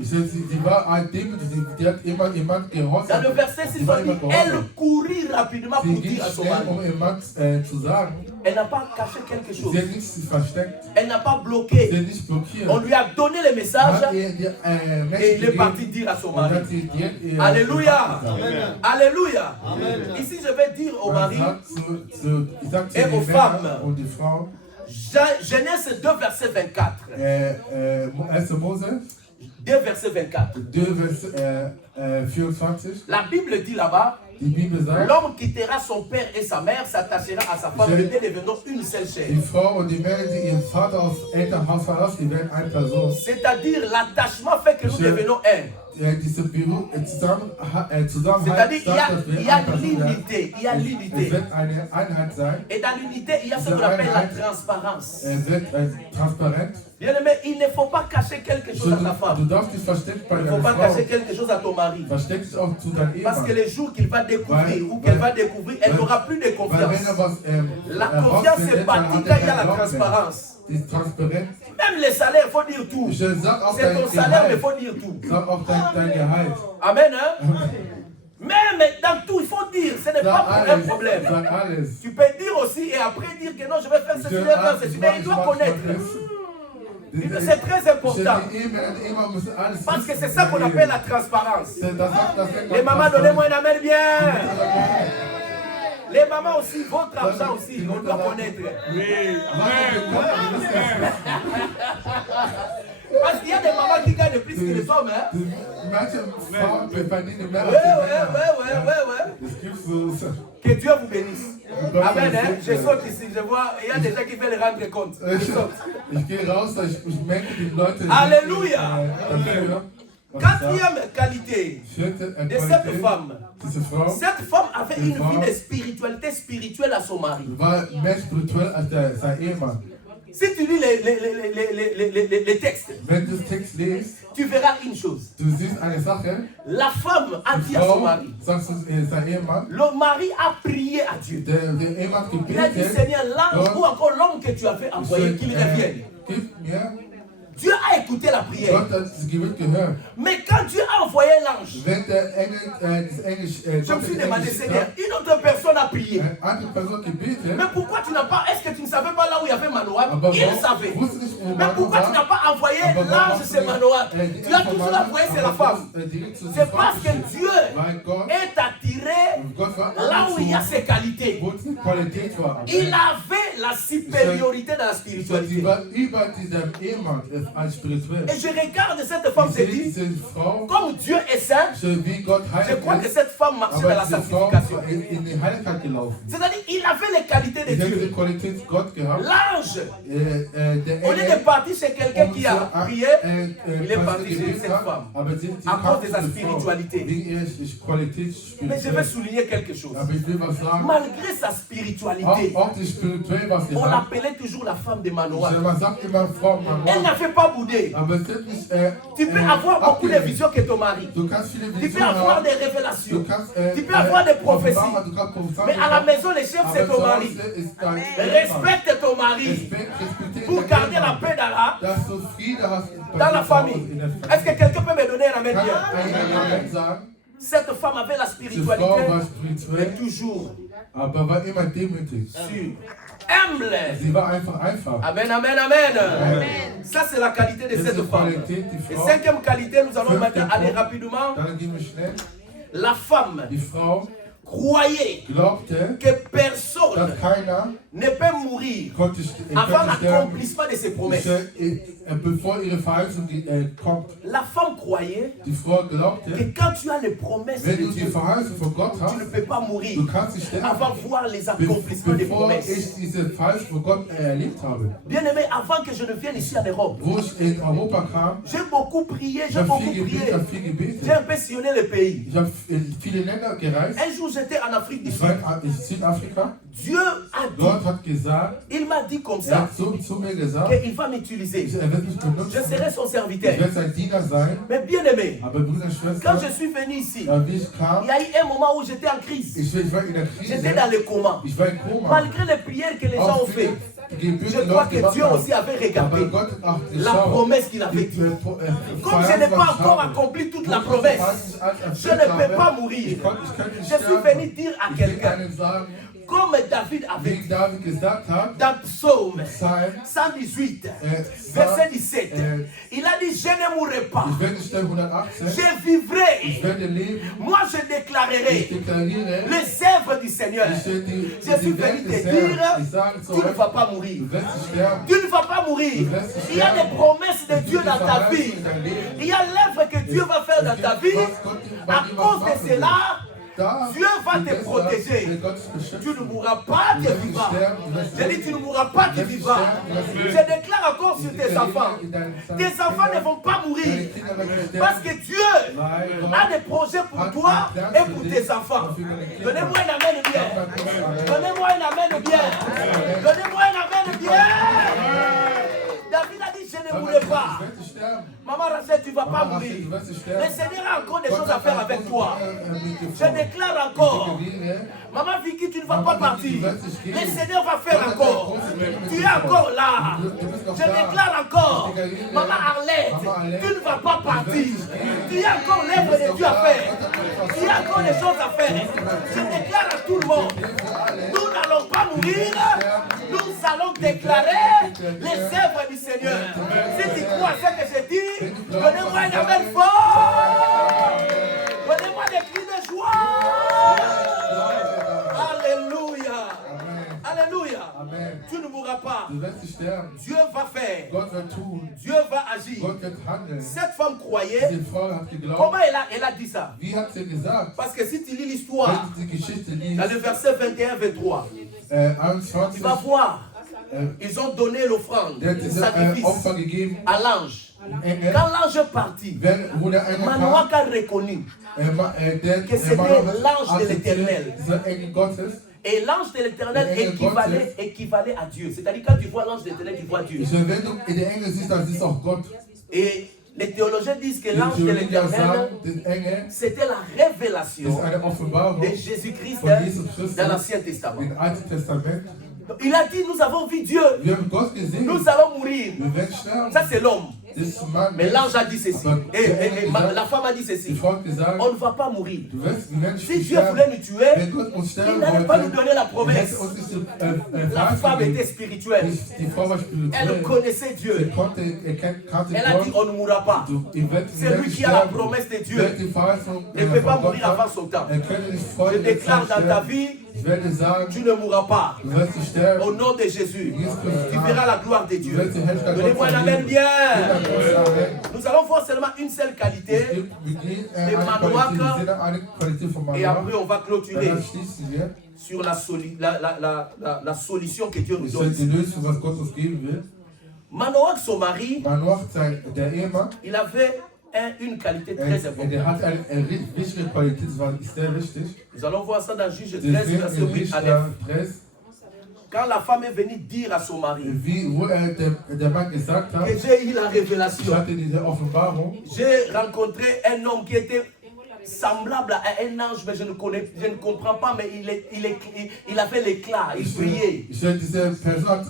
Dans le verset 6, on dit, elle courut rapidement pour dire à son mari. Elle n'a pas caché quelque chose. Elle n'a pas bloqué. On lui a donné le message et il est parti dire à son mari. Alléluia. Alléluia. Ici, je vais dire au mari et aux femmes. Genèse 2, verset 24. 2, verset 24. La Bible dit là-bas, l'homme quittera son père et sa mère, s'attachera à sa femme, et devenant une seule chair. C'est-à-dire l'attachement fait que nous devenons un. C'est-à-dire il y a l'unité. Il y a l'unité. Et dans l'unité, il y a ce qu'on appelle la transparence. Bien aimé, il ne faut pas cacher quelque chose à ta femme. Il ne faut pas cacher quelque chose à ton mari. Parce que les jours qu'il va découvrir ou qu'elle va découvrir, elle n'aura plus de confiance. La confiance est bâtie quand il y a la transparence. Même les salaires, il faut dire tout. C'est ton salaire, mais il faut dire tout. Amen. Hein? Même dans tout, il faut dire. Ce n'est pas pour un problème. Tu peux dire aussi et après dire que non, je vais faire ceci, mais il doit connaître. C'est très important. Parce que c'est ça qu'on appelle la transparence. Les mamans, donnez-moi un amen bien. Les mamans aussi, votre argent aussi, on doit connaître. Oui. Parce qu'il y a des mamans qui gagnent plus que les hommes. Hein? Ouais. Que Dieu vous bénisse. Amen. Hein? Je saute ici, je vois, il y a des gens qui veulent rendre compte. Je saute. Alléluia. Quatrième qualité de cette femme. Cette femme avait une vie de spiritualité spirituelle à son mari. Si tu lis les textes, tu verras une chose. La femme a dit à son mari, le mari a prié à Dieu. Il a dit, Seigneur, l'ange ou encore l'homme que tu avais envoyé, qu'il revienne. Dieu a écouté la prière. Mais quand Dieu a envoyé l'ange, je me suis demandé, Seigneur, une autre personne a prié. Mais pourquoi tu n'as pas, est-ce que tu ne savais pas là où il y avait Manoah? Il savait. Mais pourquoi tu n'as pas envoyé l'ange chez Manoah? Tu as toujours envoyé c'est la femme. C'est parce que Dieu est attiré là où il y a ses qualités. Il avait la supériorité dans la spiritualité. Et je regarde cette femme, je dis, comme Dieu est saint, je crois que cette femme marchait dans la sanctification. C'est-à-dire, il avait les qualités de Dieu. L'ange, au lieu de partir chez quelqu'un qui a prié, il est parti chez cette femme à cause de sa spiritualité. Mais je vais souligner quelque chose. Malgré sa spiritualité, on l'appelait toujours la femme de Manoah. Elle n'a fait pas bouder. Tu peux avoir beaucoup de visions que ton mari. Tu peux avoir des révélations. Tu peux avoir des prophéties. Mais à la maison, le chef, c'est ton mari. Respecte ton mari pour garder la paix dans la famille. Est-ce que quelqu'un peut me donner un amen bien? Cette femme avait la spiritualité, mais toujours aber war immer demütig. humble. Sie war einfach. Amen, amen, amen. Ça, c'est la qualité de cette femme. Et cinquième qualité, nous allons maintenant aller rapidement. Dann gehen wir schnell. La femme Die Frau croyait glaubte, que personne dass keiner ne peut mourir avant l'accomplissement de ses promesses. Bevor ihre Verheißung kommt. La femme croyait Die Frau glaubte, que quand tu as les promesses de wenn du die Dieu, Verheißung von Gott tu hast, ne peux pas mourir du kannst nicht sterben, avant de voir les accomplissements des bevor promesses. ich diese Verheißung von Gott erlebt habe. Bien aimé, avant que je ne vienne ici en Europe, Wo ich in Europa kam, j'ai beaucoup prié, ich habe viel gebetet, J'ai un peu sillonné le pays. Ich habe viele Länder gereist. Un jour, j'étais en Afrique du Ich Sud. war in Südafrika. Dieu a Gott dit, hat gesagt, il m'a dit comme er ça, hat zu mir gesagt, qu'il va m'utiliser. wird mich benutzen. Je serai son serviteur. Ich werde sein Diener sein. Mais bien aimé, Aber Brüder und quand Schwestern, je suis venu ici, wie ich kam, il y a eu un moment où j'étais en crise. ich war in der Krise. J'étais dans le coma. Ich war in Koma. Malgré les prières que les gens ont fait, je crois que Dieu aussi avait regardé la promesse qu'il avait dit. Comme je n'ai pas encore accompli toute la promesse, je ne peux pas mourir. Je suis venu dire à quelqu'un, comme David avait dit dans Psaume 118, verset 17, il a dit, je ne mourrai pas, je vivrai, moi je déclarerai les œuvres du Seigneur. Je suis venu te dire, tu ne vas pas mourir. Tu ne vas pas mourir. Il y a des promesses de Dieu dans ta vie. Il y a l'œuvre que Dieu va faire dans ta vie. À cause de cela, Dieu va te protéger. Tu ne mourras pas, tu vivras. Je dis, tu ne mourras pas, tu vivras. Je déclare encore sur tes enfants. Tes enfants ne vont pas mourir. Parce que Dieu a des projets pour toi et pour tes enfants. Donnez-moi un amen bien. Donnez-moi un amen bien. Donnez-moi un amen bien. David a dit, je ne mourrai pas. Maman Rachel, tu ne vas pas mourir. Le Seigneur a encore des choses à faire avec toi. Je déclare encore. Maman Vicky, tu ne vas pas partir. Le Seigneur va faire encore. Tu es encore là. Je déclare encore. Maman Arlette, tu ne vas pas partir. Tu as encore l'œuvre de Dieu à faire. Tu as encore des choses à faire. Je déclare à tout le monde. Nous n'allons pas mourir. Nous allons déclarer les œuvres du Seigneur. Si tu crois à ce que je dis, donnez-moi un amen fort. Donnez-moi des cris de joie. Alléluia. Alléluia. Amen. Tu ne mourras pas. Dieu va faire. Dieu va agir. Cette femme croyait. Comment elle a dit ça? Parce que si tu lis l'histoire, dans le verset 21-23, tu vas voir. Ils ont donné l'offrande, le sacrifice à l'ange. Quand l'ange partit, Manoach a reconnu que c'était l'ange de l'Éternel. Et l'ange de l'Éternel équivalait à Dieu. C'est-à-dire quand tu vois l'ange de l'Éternel, tu vois Dieu. Et les théologiens disent que l'ange de l'Éternel, c'était la révélation de Jésus-Christ dans l'Ancien Testament. Il a dit, nous avons vu Dieu. Nous allons mourir. Ça, c'est l'homme. Mais l'ange a dit ceci. Et la femme a dit ceci. On ne va pas mourir. Si Dieu voulait nous tuer, il n'allait pas nous donner la promesse. La femme était spirituelle. Elle connaissait Dieu. Elle a dit, on ne mourra pas. C'est lui qui a la promesse de Dieu. Il ne peut pas mourir avant son temps. Je déclare dans ta vie, tu ne mourras pas. Au nom de Jésus, tu verras la gloire de Dieu. Donnez-moi un amen bien. Nous allons voir seulement une seule qualité de Manoach. Et après on va clôturer sur la solution que Dieu nous donne. Manoach, son mari, il avait une qualité très importante. Nous allons voir ça dans Juge 13, verset 8 à 9. Quand la femme est venue dire à son mari que j'ai eu la révélation, j'ai rencontré un homme qui était semblable à un ange, mais je ne comprends pas, mais il a fait l'éclat, il brillait. Diese Person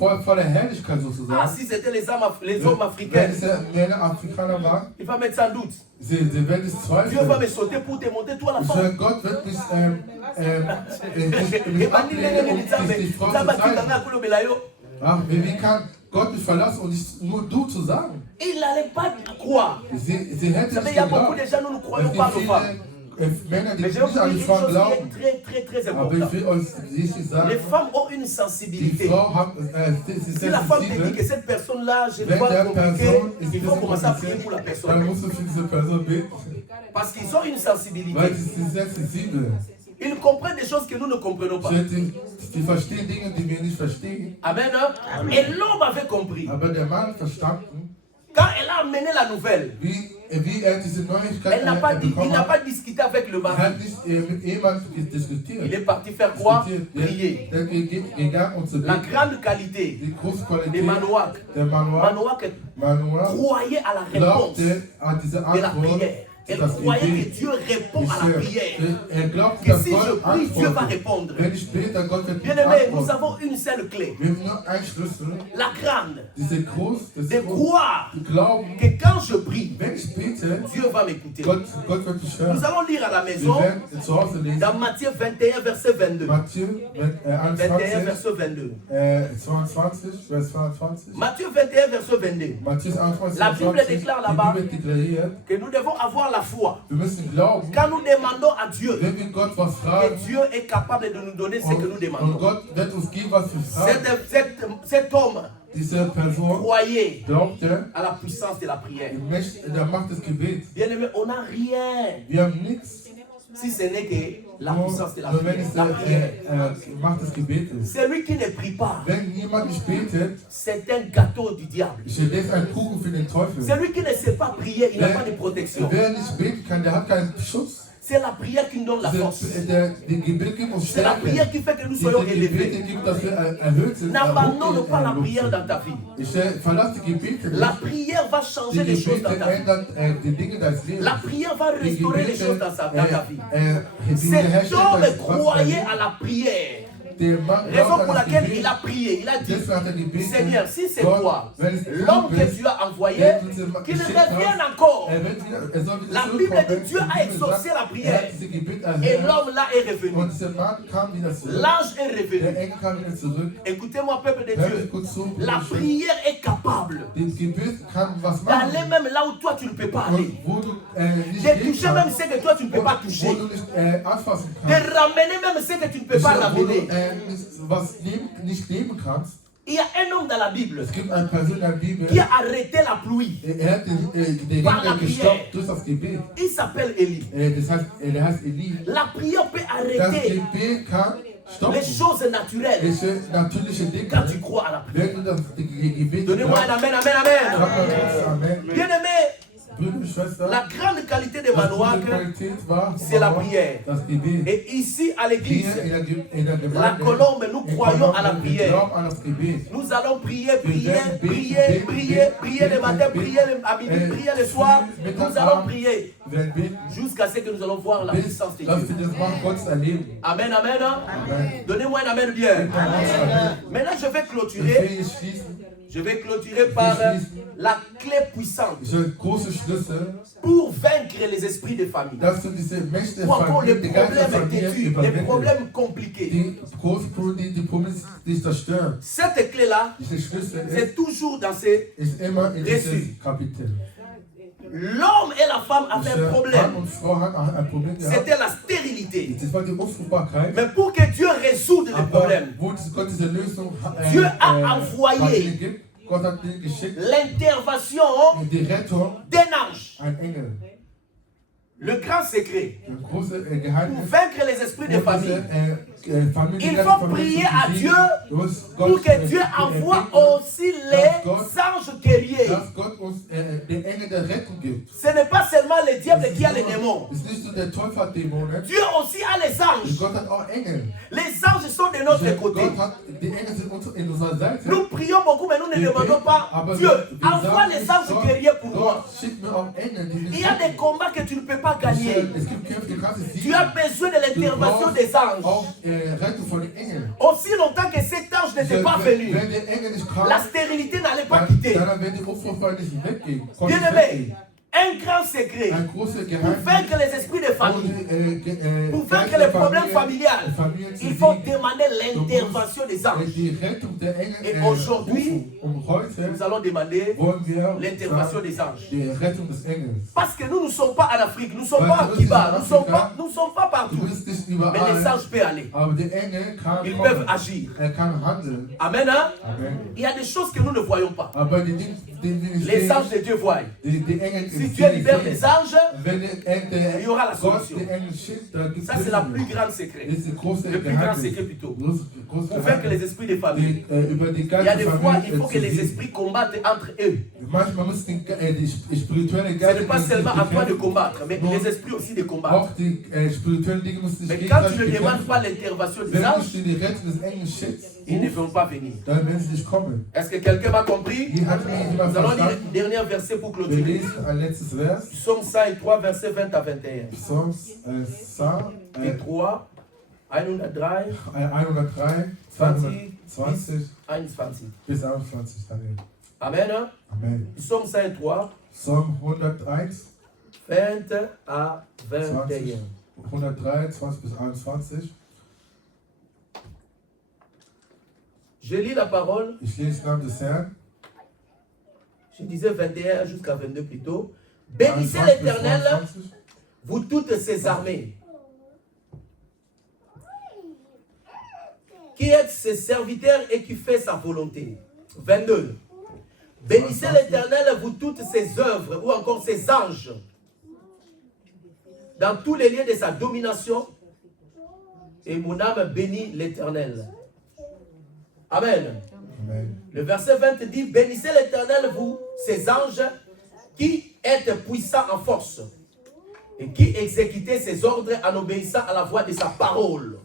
war voller Herrlichkeit sozusagen. Ah, si c'était les hommes africains, Wenn es Männer Afrikaner waren, il va mettre sans doute. sie werden es Dieu va zweifeln. me sauter pour te montrer toi la femme. Gott wird mich Et va dire, ablehnen, die Frau zu zeigen. Ach, wie kann Gott mich verlassen und nur du zu sagen? Il n'allait pas croire. Sie hätte Vous savez, nicht il y a beaucoup geglaubt. de gens, nous ne croyons pas aux femmes. Männer, die Mais je vais nicht vous an dire die une Frauen chose glauben. qui est très, très, très Aber ich importante. will euch richtig sagen, Les femmes ont une die sensibilité. Frau hat, sie ist Si sehr la femme te dit sensibel. que cette personne-là, je Wenn dois der compliquer, Person ist il faut commencer à prier kompliziert, pour la dann personne. musst du für diese Person beten. Parce qu'ils ont une sensibilité. Weil sie sind sehr sensibel. Ils comprennent des choses que nous ne comprenons pas. Die verstehen Dinge, die wir nicht verstehen. Amen. Et l'homme avait compris. Aber der Mann verstanden, Quand elle a amené la nouvelle, wie diese Neuigkeit il n'a pas bekommen hat. discuté avec le Er mari. hat nicht mit jemandem diskutiert. Il est parti faire quoi? Prier. Der gegangen und zu La beten. grande qualité Die große des Qualität manouaks. der Manoir Manouak croyait à la réponse glaubte an diese de la Antwort. prière. Elle Das croyait Gebet. que Dieu répond à la prière. Er glaubte, Que dass si je Gott prie, Dieu va antwortet. répondre. Wenn ich bete, Gott wird Bien aimé, nous antworten. avons une seule clé. Wir haben nur einen Schlüssel. La grande. Diese groß, De croire die glauben, que quand je prie, wenn ich bete, Dieu va m'écouter. Gott wird mich hören. Nous allons lire à la Wir maison werden zu Hause lesen. dans Matthieu 21, verset 22. Matthieu 21, 21, verset 22. 22, Vers 22. Matthieu 21, verset 22. Matthieu 21, La Bible déclare là-bas die Bibel deklariert, que nous devons avoir la foi. wir müssen glauben, Quand nous demandons à Dieu, wenn wir Gott was que fragen, Dieu est capable de nous donner ce que nous und demandons. Gott wird uns geben, was wir fragen. Cet homme Diese Person croyait glaubte à la puissance de la prière. in der Macht des Gebets. Bien aimé, on n'a rien Wir haben nichts, si ce n'est que la nur puissance de la wenn prière. es La prière. Macht des Gebets ist. Celui qui ne prie pas, Wenn jemand nicht betet, c'est un gâteau du diable. das ist ein Kuchen für den Teufel. Celui qui ne sait pas prier, il n'a pas de protection. Wer nicht beten kann, der hat keinen Schutz. C'est la prière qui nous donne la force. Die Gebet gibt uns C'est la Stärke. prière qui fait que nous Die soyons Gebete élevés. gibt, dass wir erhöht sind. N'abandonne pas la prière dans ta vie. Ich verlasse die Gebete nicht. La prière va changer Die les choses dans Gebete ta vie. ändern die Dinge deines Lebens. La prière va Die restaurer les choses dans ta vie. Cet homme croyait à la prière. Raison pour laquelle il a prié, il a dit, Seigneur, si c'est toi, l'homme que tu as envoyé, qu'il revienne encore. La Bible dit Dieu a exaucé la prière. Et l'homme là est revenu. L'ange est revenu. Écoutez-moi, peuple de Dieu. La prière est capable d'aller même là où toi tu ne peux pas aller. De toucher même ce que toi tu ne peux pas toucher. De ramener même ce que tu ne peux pas ramener. Il y a un homme dans la Bible qui a arrêté la pluie par la prière. Il s'appelle Élie. La prière peut arrêter les choses naturelles quand tu crois à la prière. Donnez-moi un amen, amen, amen. Bien aimé, la grande qualité des manouaks, c'est la prière. Et ici à l'église, la colombe, nous croyons à la prière. Nous allons prier le matin, prier à midi, prier le soir. Nous allons prier jusqu'à ce que nous allons voir la puissance de Dieu. Amen, amen. Donnez-moi un amen bien. Maintenant, je vais clôturer. Je vais clôturer par la clé puissante pour vaincre les esprits de famille. Ou encore les problèmes têtus, les problèmes compliqués. Cette clé-là, c'est toujours dans ces récits. L'homme et la femme avaient un problème. C'était la stérilité. Mais pour que Dieu résoudre les problèmes, Dieu a envoyé l'intervention d'un ange. Le grand secret pour vaincre les esprits de famille, il faut prier à Dieu pour que Dieu envoie aussi les anges guerriers. Ce n'est pas seulement le diable qui a les démons. Dieu aussi a les anges. Les anges sont de notre côté. Nous prions beaucoup, mais nous ne demandons pas Dieu, envoie les anges guerriers pour moi. Il y a des combats que tu ne peux pas pas gagner. Tu as besoin de l'intervention des anges. Aussi longtemps que cet ange n'était pas venu, la stérilité n'allait pas quitter. Bien-aimé, un grand secret pour vaincre les esprits de famille, pour vaincre les problèmes familiales, il faut demander l'intervention des anges. Et aujourd'hui, nous allons demander l'intervention des anges. Parce que nous ne sommes pas en Afrique, nous ne sommes pas à Kiba, nous ne sommes pas partout. Mais les anges peuvent aller. Ils peuvent agir. Amen. Hein? Il y a des choses que nous ne voyons pas. Les anges de Dieu voient. Si Dieu libère les anges, il y aura la solution. Ça, c'est la plus grande secret. Le plus grand secret plutôt. Pour faire que les esprits des familles. Il y a des fois, il faut que les esprits combattent entre eux. Ce n'est pas seulement à toi de combattre, mais les esprits aussi de combattre. Mais quand tu ne demandes pas l'intervention des anges, ils ne vont pas venir. Est-ce que quelqu'un m'a compris? Nous allons lire le dernier verset pour clôturer. Psaume 103, verset 20 à 21. Psalms 103, 103, 20 bis 21. Amen. Amen. Psaume 103, Psalm 101, 20 à 21. 103, 20 bis 21. Je lis la parole. Ich lese den Namen des Herrn. Je disais 21 jusqu'à 22 plutôt. Bénissez l'Éternel, vous toutes ses armées, qui êtes ses serviteurs et qui fait sa volonté. 22. Bénissez l'Éternel, vous toutes ses œuvres, ou encore ses anges, dans tous les lieux de sa domination, et mon âme bénit l'Éternel. Amen. Amen. Le verset 20 dit, bénissez l'Éternel, vous, ses anges, qui êtes puissants en force, et qui exécutez ses ordres en obéissant à la voix de sa parole.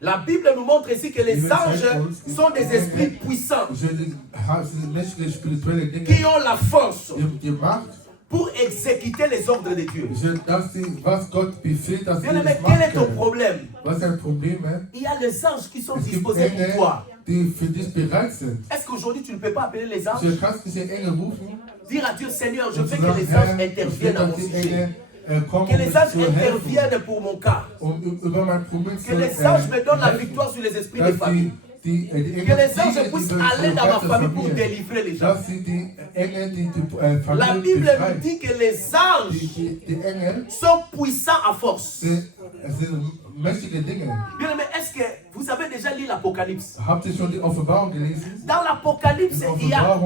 La Bible nous montre ici que les anges sont des esprits puissants, qui ont la force pour exécuter les ordres de Dieu. Bien-aimé, quel est ton problème? Il y a les anges qui sont disposés pour toi. Est-ce qu'aujourd'hui tu ne peux pas appeler les anges? Dire à Dieu, Seigneur, je veux que les anges interviennent dans mon sujet. Que les anges interviennent pour mon cas. Que les anges me donnent la victoire sur les esprits des familles. Que les anges puissent aller dans ma famille pour délivrer les gens. La Bible nous dit que les anges sont puissants à force. Bien, mais est-ce que vous avez déjà lu l'Apocalypse? Dans l'Apocalypse, il y a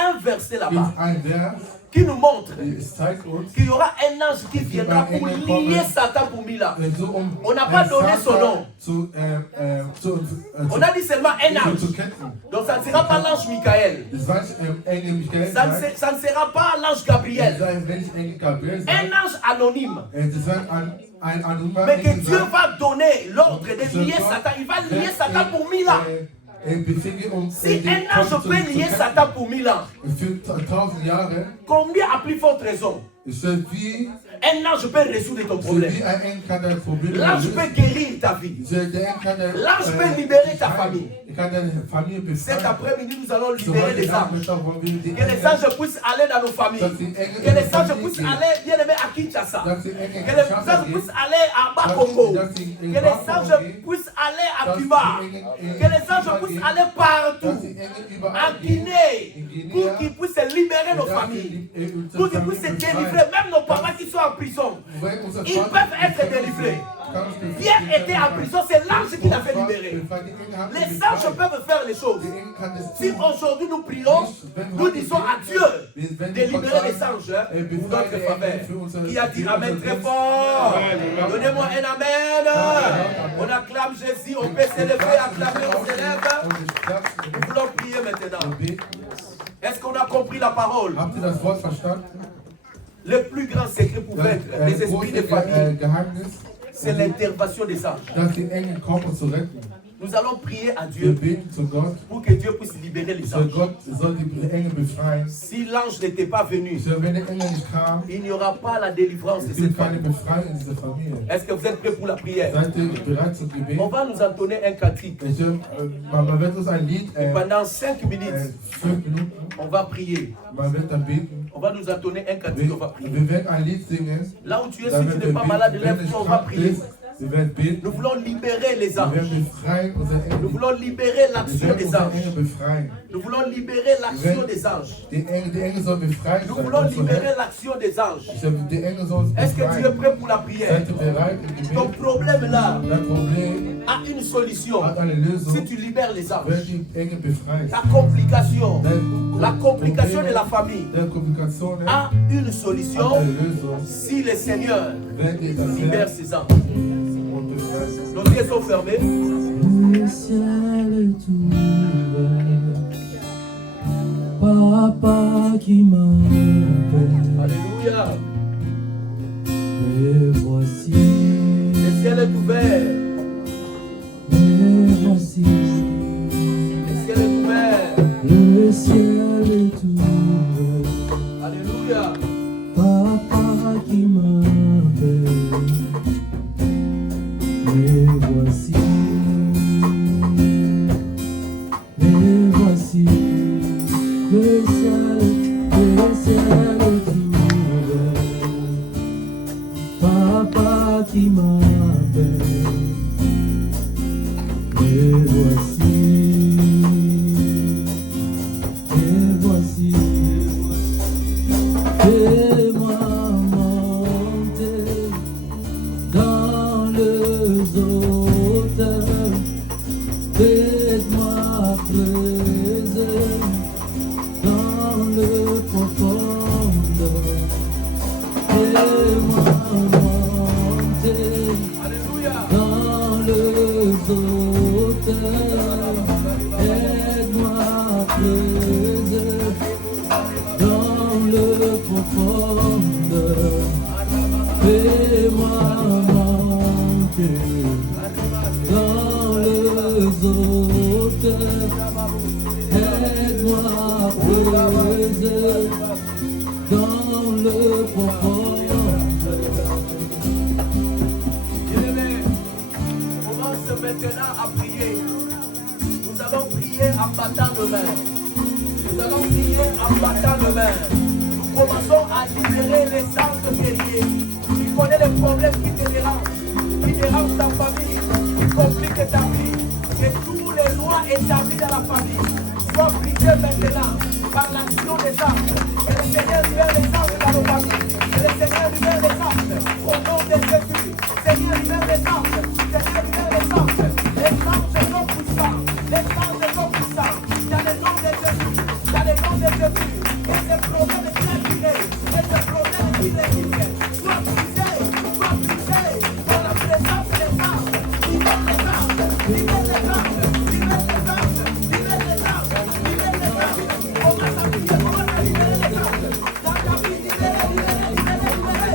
un verset là-bas qui nous montre qu'il y aura un ange qui viendra pour lier Satan pour 1000 ans. On n'a pas donné son nom. On a dit seulement un ange. Donc ça ne sera pas l'ange Michael. Ça ne sera pas l'ange Gabriel. Un ange anonyme. Mais que Dieu va donner l'ordre de lier Satan. Il va lier Satan pour 1000 ans. Si un ange peut lier Satan pour 1000 ans, combien à plus forte raison? Un ange peut résoudre ton problème. L'ange peut guérir ta vie. L'ange peut libérer ta famille. Cet après-midi, nous allons libérer les anges. Que les anges puissent aller dans nos familles. Que les anges puissent aller, bien aimé, à Kinshasa. Que les anges puissent aller à Bakongo. Que les anges puissent aller à Cuba. Que les anges puissent aller partout. En Guinée. Pour qu'ils puissent libérer nos familles. Pour qu'ils puissent délivrer même nos parents qui sont en prison. Ils peuvent être délivrés. Pierre était en prison, c'est l'ange qui l'a fait libérer. Les anges peuvent faire les choses. Si aujourd'hui nous prions, nous disons à Dieu de libérer les anges pour notre faveur. Qui a dit Amen très fort? Donnez-moi un Amen. On acclame Jésus, on peut s'élever, acclamer, on s'élève. Nous voulons prier maintenant. Est-ce qu'on a compris la parole? Le plus grand secret pour vaincre les esprits de famille, c'est l'intervention des anges. Nous allons prier à Dieu pour que Dieu puisse libérer les anges. Si l'ange n'était pas venu, il n'y aura pas la délivrance de cette famille. Est-ce que vous êtes prêts pour la prière? On va nous entonner un cantique. Et pendant 5 minutes, on va prier. On va nous entonner un cantique, on va prier. Là où tu es, si tu n'es pas malade, lève-toi, on va prier. Nous voulons libérer les anges. Nous voulons libérer l'action des anges. Nous voulons libérer l'action des anges. Nous voulons libérer l'action des anges. Est-ce que tu es prêt pour la prière? Ton problème là a une solution. Si tu libères les anges, ta complication, la complication de la famille a une solution si le Seigneur libère ses anges. Nos yeux sont fermés. Le ciel est ouvert, Papa qui m'appelle. Alléluia. Et voici. Le ciel est ouvert. Et voici. Le ciel est ouvert. Le ciel est ouvert. Alléluia. Papa qui m'appelle. Et voici, le ciel est ouvert, Papa qui m'appelle. Et voici, fais-moi monter dans le hôtel, fais-moi creuser dans le profondeur, fais-moi monter dans le hôtel, aide-moi creuser dans le profondeur, fais-moi monter dans les hauteurs, aide-moi creuser dans le profond. Bien-aimés, on commence maintenant à prier. Nous allons prier en battant nos mains. Nous allons prier en battant nos mains. Nous commençons à libérer les anges guerriers. Tu connais les problèmes qui te dérangent ta famille, qui compliquent ta vie. Que tous les lois établies dans la famille soient brisées maintenant par l'action des anges. Et le Seigneur libère les anges dans nos familles. Et le Seigneur libère les anges au nom de Jésus. Seigneur libère les anges. Seigneur libère les anges. Les anges sont puissants. Les anges sont puissants. Dans le nom de Jésus. Dans le nom de Jésus. Et ces problèmes qui les tirent. Et ces problèmes qui les tirent. Soient brisés. Soient brisés. Dans la présence des anges. Libère les anges. Libère les anges. Libère les anges. Libère les anges. Libère les anges. On va s'appuyer. On va libérer les anges. Dans ta vie, libérer.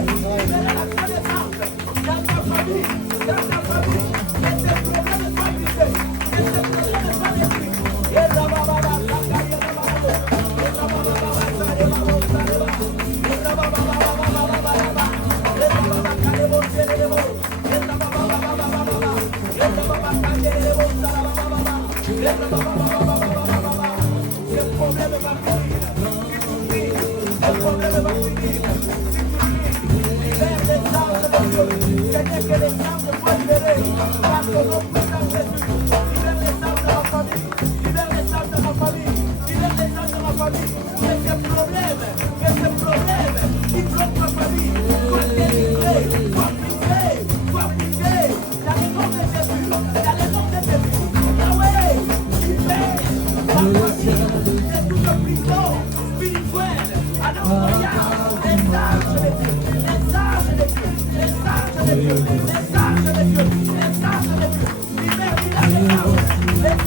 Libérer l'action des anges. Dans ta famille. Dans ta famille. Et ces problèmes soient brisés. Et ces problèmes soient détruits. Et la baba la sakaria la baba. Et la baba la sakaria la baba. Et la baba la baba la baba. Et la baba kale bo sele bo. Et la baba la baba la baba. Et la baba kale bo sala la baba. Et la baba la baba la baba. Ces problèmes vont finir. Ces problèmes vont finir. Libère les anges de Dieu. Seigneur, que les anges soient libérés par ton nom puissant Jésus. Libère les anges de ma famille. Libère les anges de ma famille. Libère les anges de ma famille. Que ces problèmes qui bloquent ma famille soient délivrés, soient brisés, soient brisés. Dans le nom de Jésus. Dans le nom de Jésus. Yahweh, libère ma famille de toute prison spirituelle en envoyant les anges de Dieu. Les anges de Dieu. Les anges de Dieu. Les anges de Dieu. Les anges de Dieu. Libère les anges. Les anges.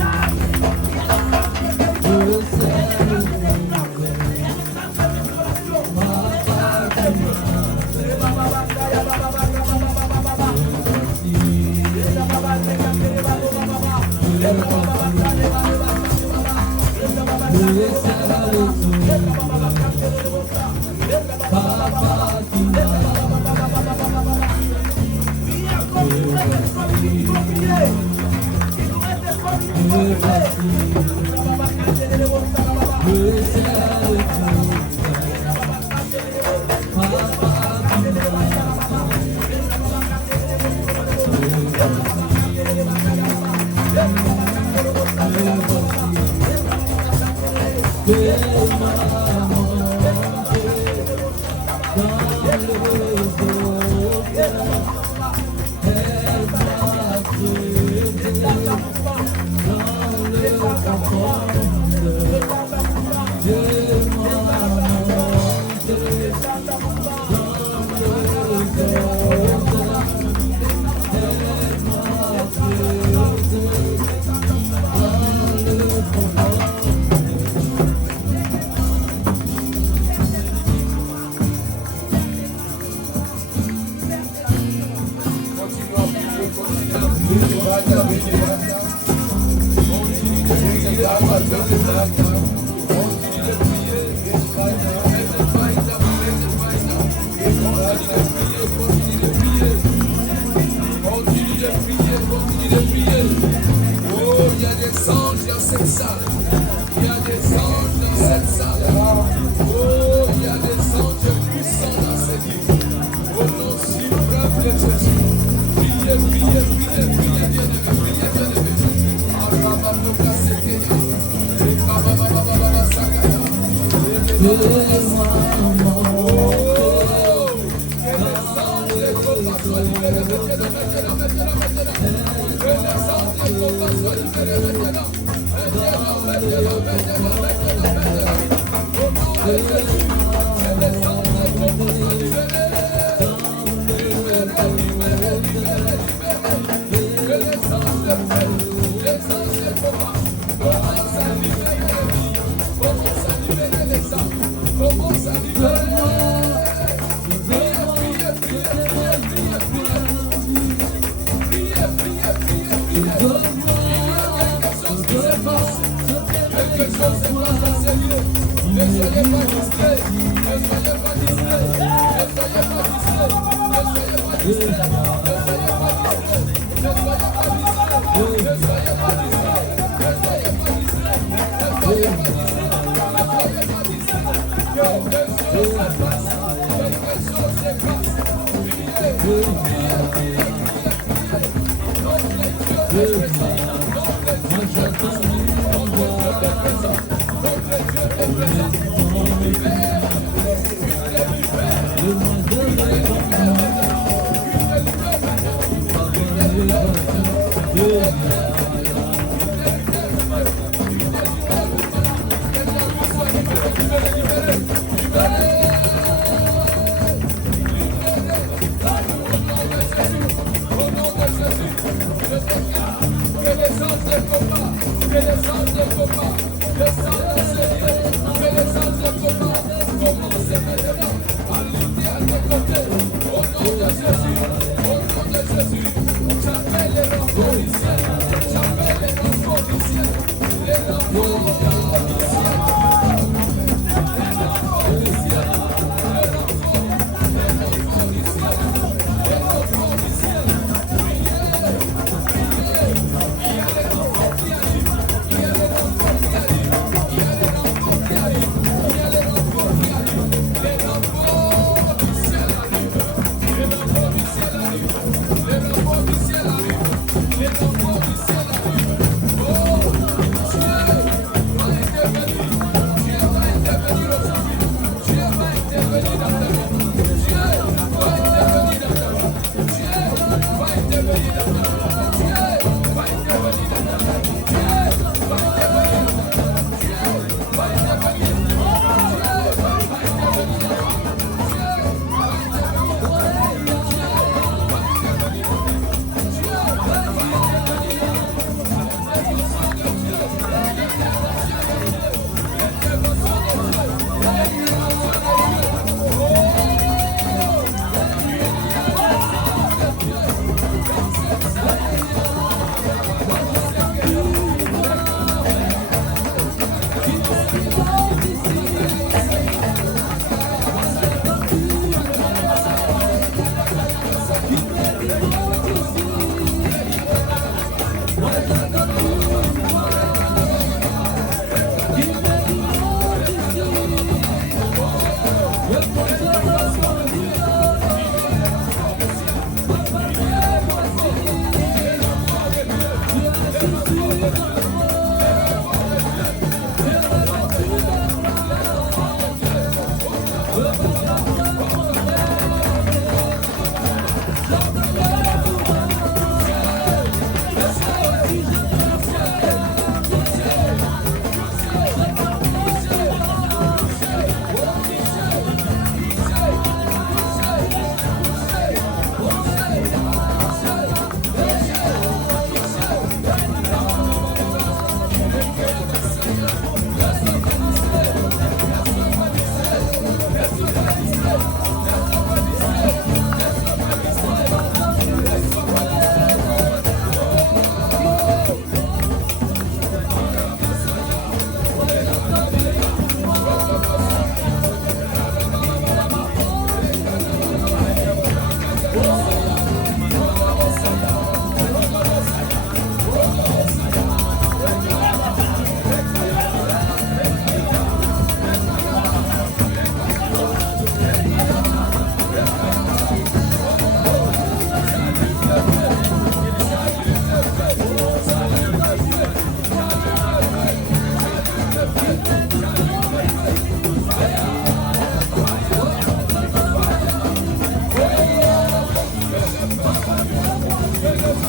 Yeah.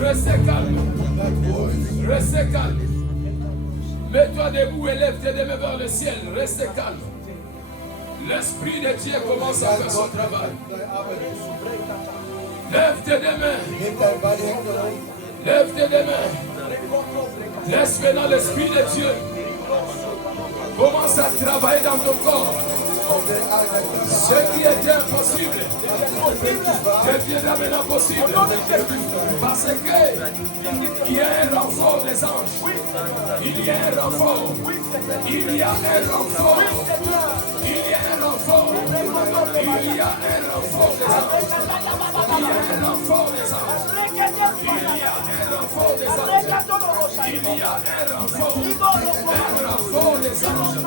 Restez calme. Restez calme. Mets-toi debout et lève tes mains vers le ciel. Restez calme. L'Esprit de Dieu commence à faire son travail. Lève tes mains. Lève tes mains. Laisse maintenant l'Esprit de Dieu. Commence à travailler dans ton corps. Ce qui était impossible deviendra maintenant possible. Parce qu'il y a un renfort des anges. Il y a un renfort. Il y a un renfort. Il y a un renfort. Il y a un renfort des anges. Il y a un renfort des anges. Il y a un renfort des anges. Il y a un renfort des anges.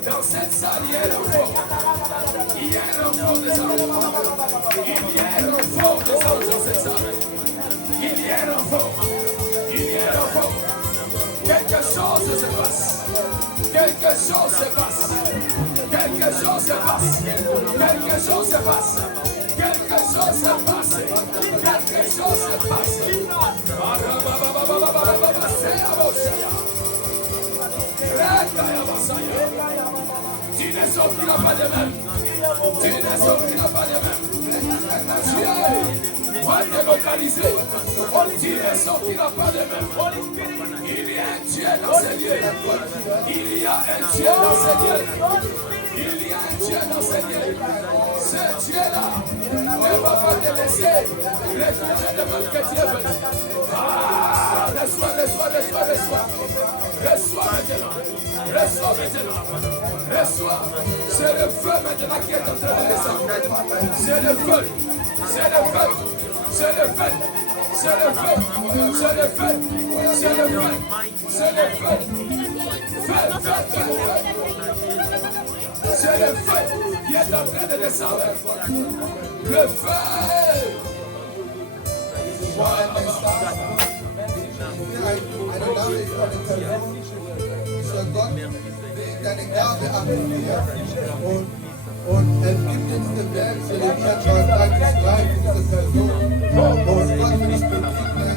Dans cette salle, il y a un renfort. Il y a un renfort des anges. Il y a un renfort des anges dans cette salle. Il y a un renfort. Il y a un renfort. Quelque chose se passe. Quelque chose se passe. Quelque chose se passe. Quelque chose se passe. Quelque chose se passe. Quelque chose se passe. Tu ne sortiras pas de même. Tu ne sortiras pas de même. Dieu va te localiser. Tu ne sortiras pas de même. Il y a un Dieu dans ces lieux. Il y a un Dieu dans ces lieux. Il y a un Dieu dans ces lieux. Ce Dieu-là ne va pas te laisser retourner devant que Dieu veut. Ah, reçois, reçois, reçois, reçois. Reçois maintenant. Reçois maintenant. Reçois. C'est le feu maintenant qui est en train de descendre. C'est le feu. C'est le feu. C'est le feu. C'est le feu. C'est le feu. C'est le feu. C'est le feu. Feu, feu, feu, feu. C'est le feu qui est en train de descendre. Le feu. Deine Gabe aktiviert und gibt uns den Werk für die Wirtschaft angeschreibt, diese Person. Und Gott will uns begegnen.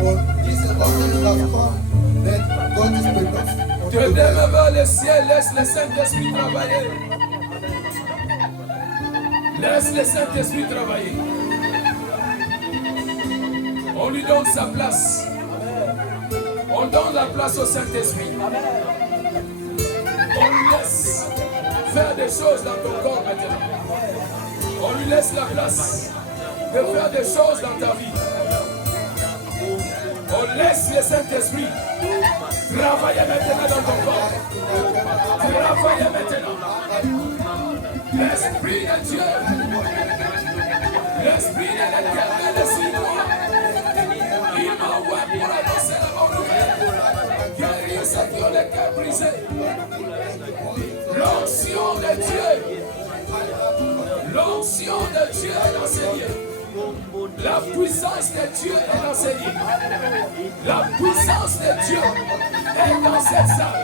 Und diese Woche, das kommt, wird Gottes benutzt. Te lève vers le ciel, laisse le Saint-Esprit travailler. Laisse le Saint-Esprit travailler. On lui donne sa place. On donne la place au Saint-Esprit. On lui laisse faire des choses dans ton corps maintenant. On lui laisse la place de faire des choses dans ta vie. On laisse le Saint-Esprit travailler maintenant dans ton corps. Travailler maintenant. L'Esprit de Dieu. L'Esprit de l'Éternel est sur moi. Il m'envoie pour annoncer la bonne nouvelle. Guérir ceux qui ont les cœurs brisés. L'onction de Dieu. L'onction de Dieu est dans ces lieux. La puissance de Dieu est dans ces lieux. La puissance de Dieu est dans cette salle.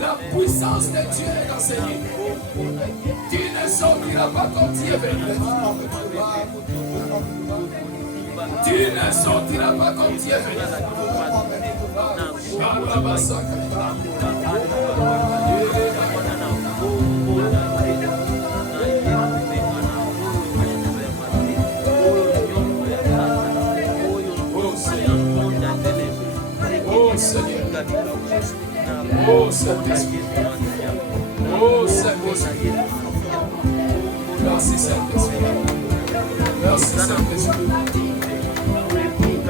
La puissance de Dieu est dans ces lieux. Tu ne sortiras pas comme tu es venu. Tu ne sortiras pas comme tu es venu. Oh Seigneur. Oh Saint-Esprit. Oh Saint-Esprit. Merci Saint-Esprit. Merci Saint-Esprit.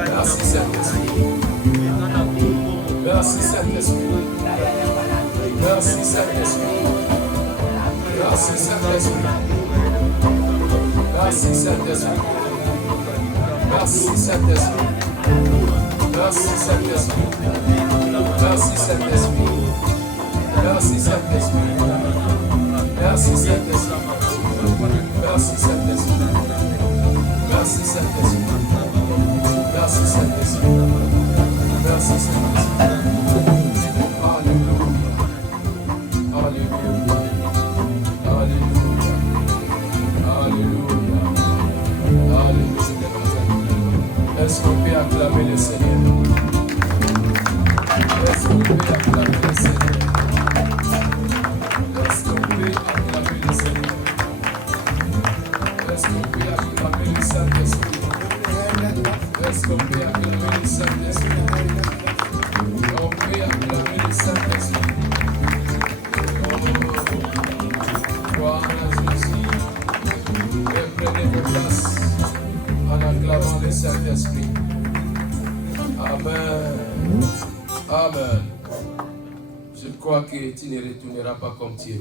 Merci Saint-Esprit. Merci Saint-Esprit. Merci Saint-Esprit. Merci Saint-Esprit. Merci Saint-Esprit. Merci Saint-Esprit. Merci Saint-Esprit. Merci Saint-Esprit. Merci Saint-Esprit. Merci Saint-Esprit. Merci Saint-Esprit. Merci Saint-Esprit. Merci Saint-Esprit. Merci Saint-Esprit. Alléluia. Alléluia. Alléluia. Alléluia. Alléluia. Est-ce qu'on peut acclamer le Seigneur? Est-ce qu'on peut acclamer le Seigneur? Est-ce qu'on peut acclamer le Seigneur? Est-ce qu'on peut acclamer le Saint-Esprit? Est-ce qu'on peut acclamer le Saint-Esprit? On peut acclamer le Saint-Esprit. Oh, gloire à Jésus. Et prenez vos places en acclamant le Saint-Esprit. Amen. Amen. Je crois que tu ne retourneras pas comme tu es.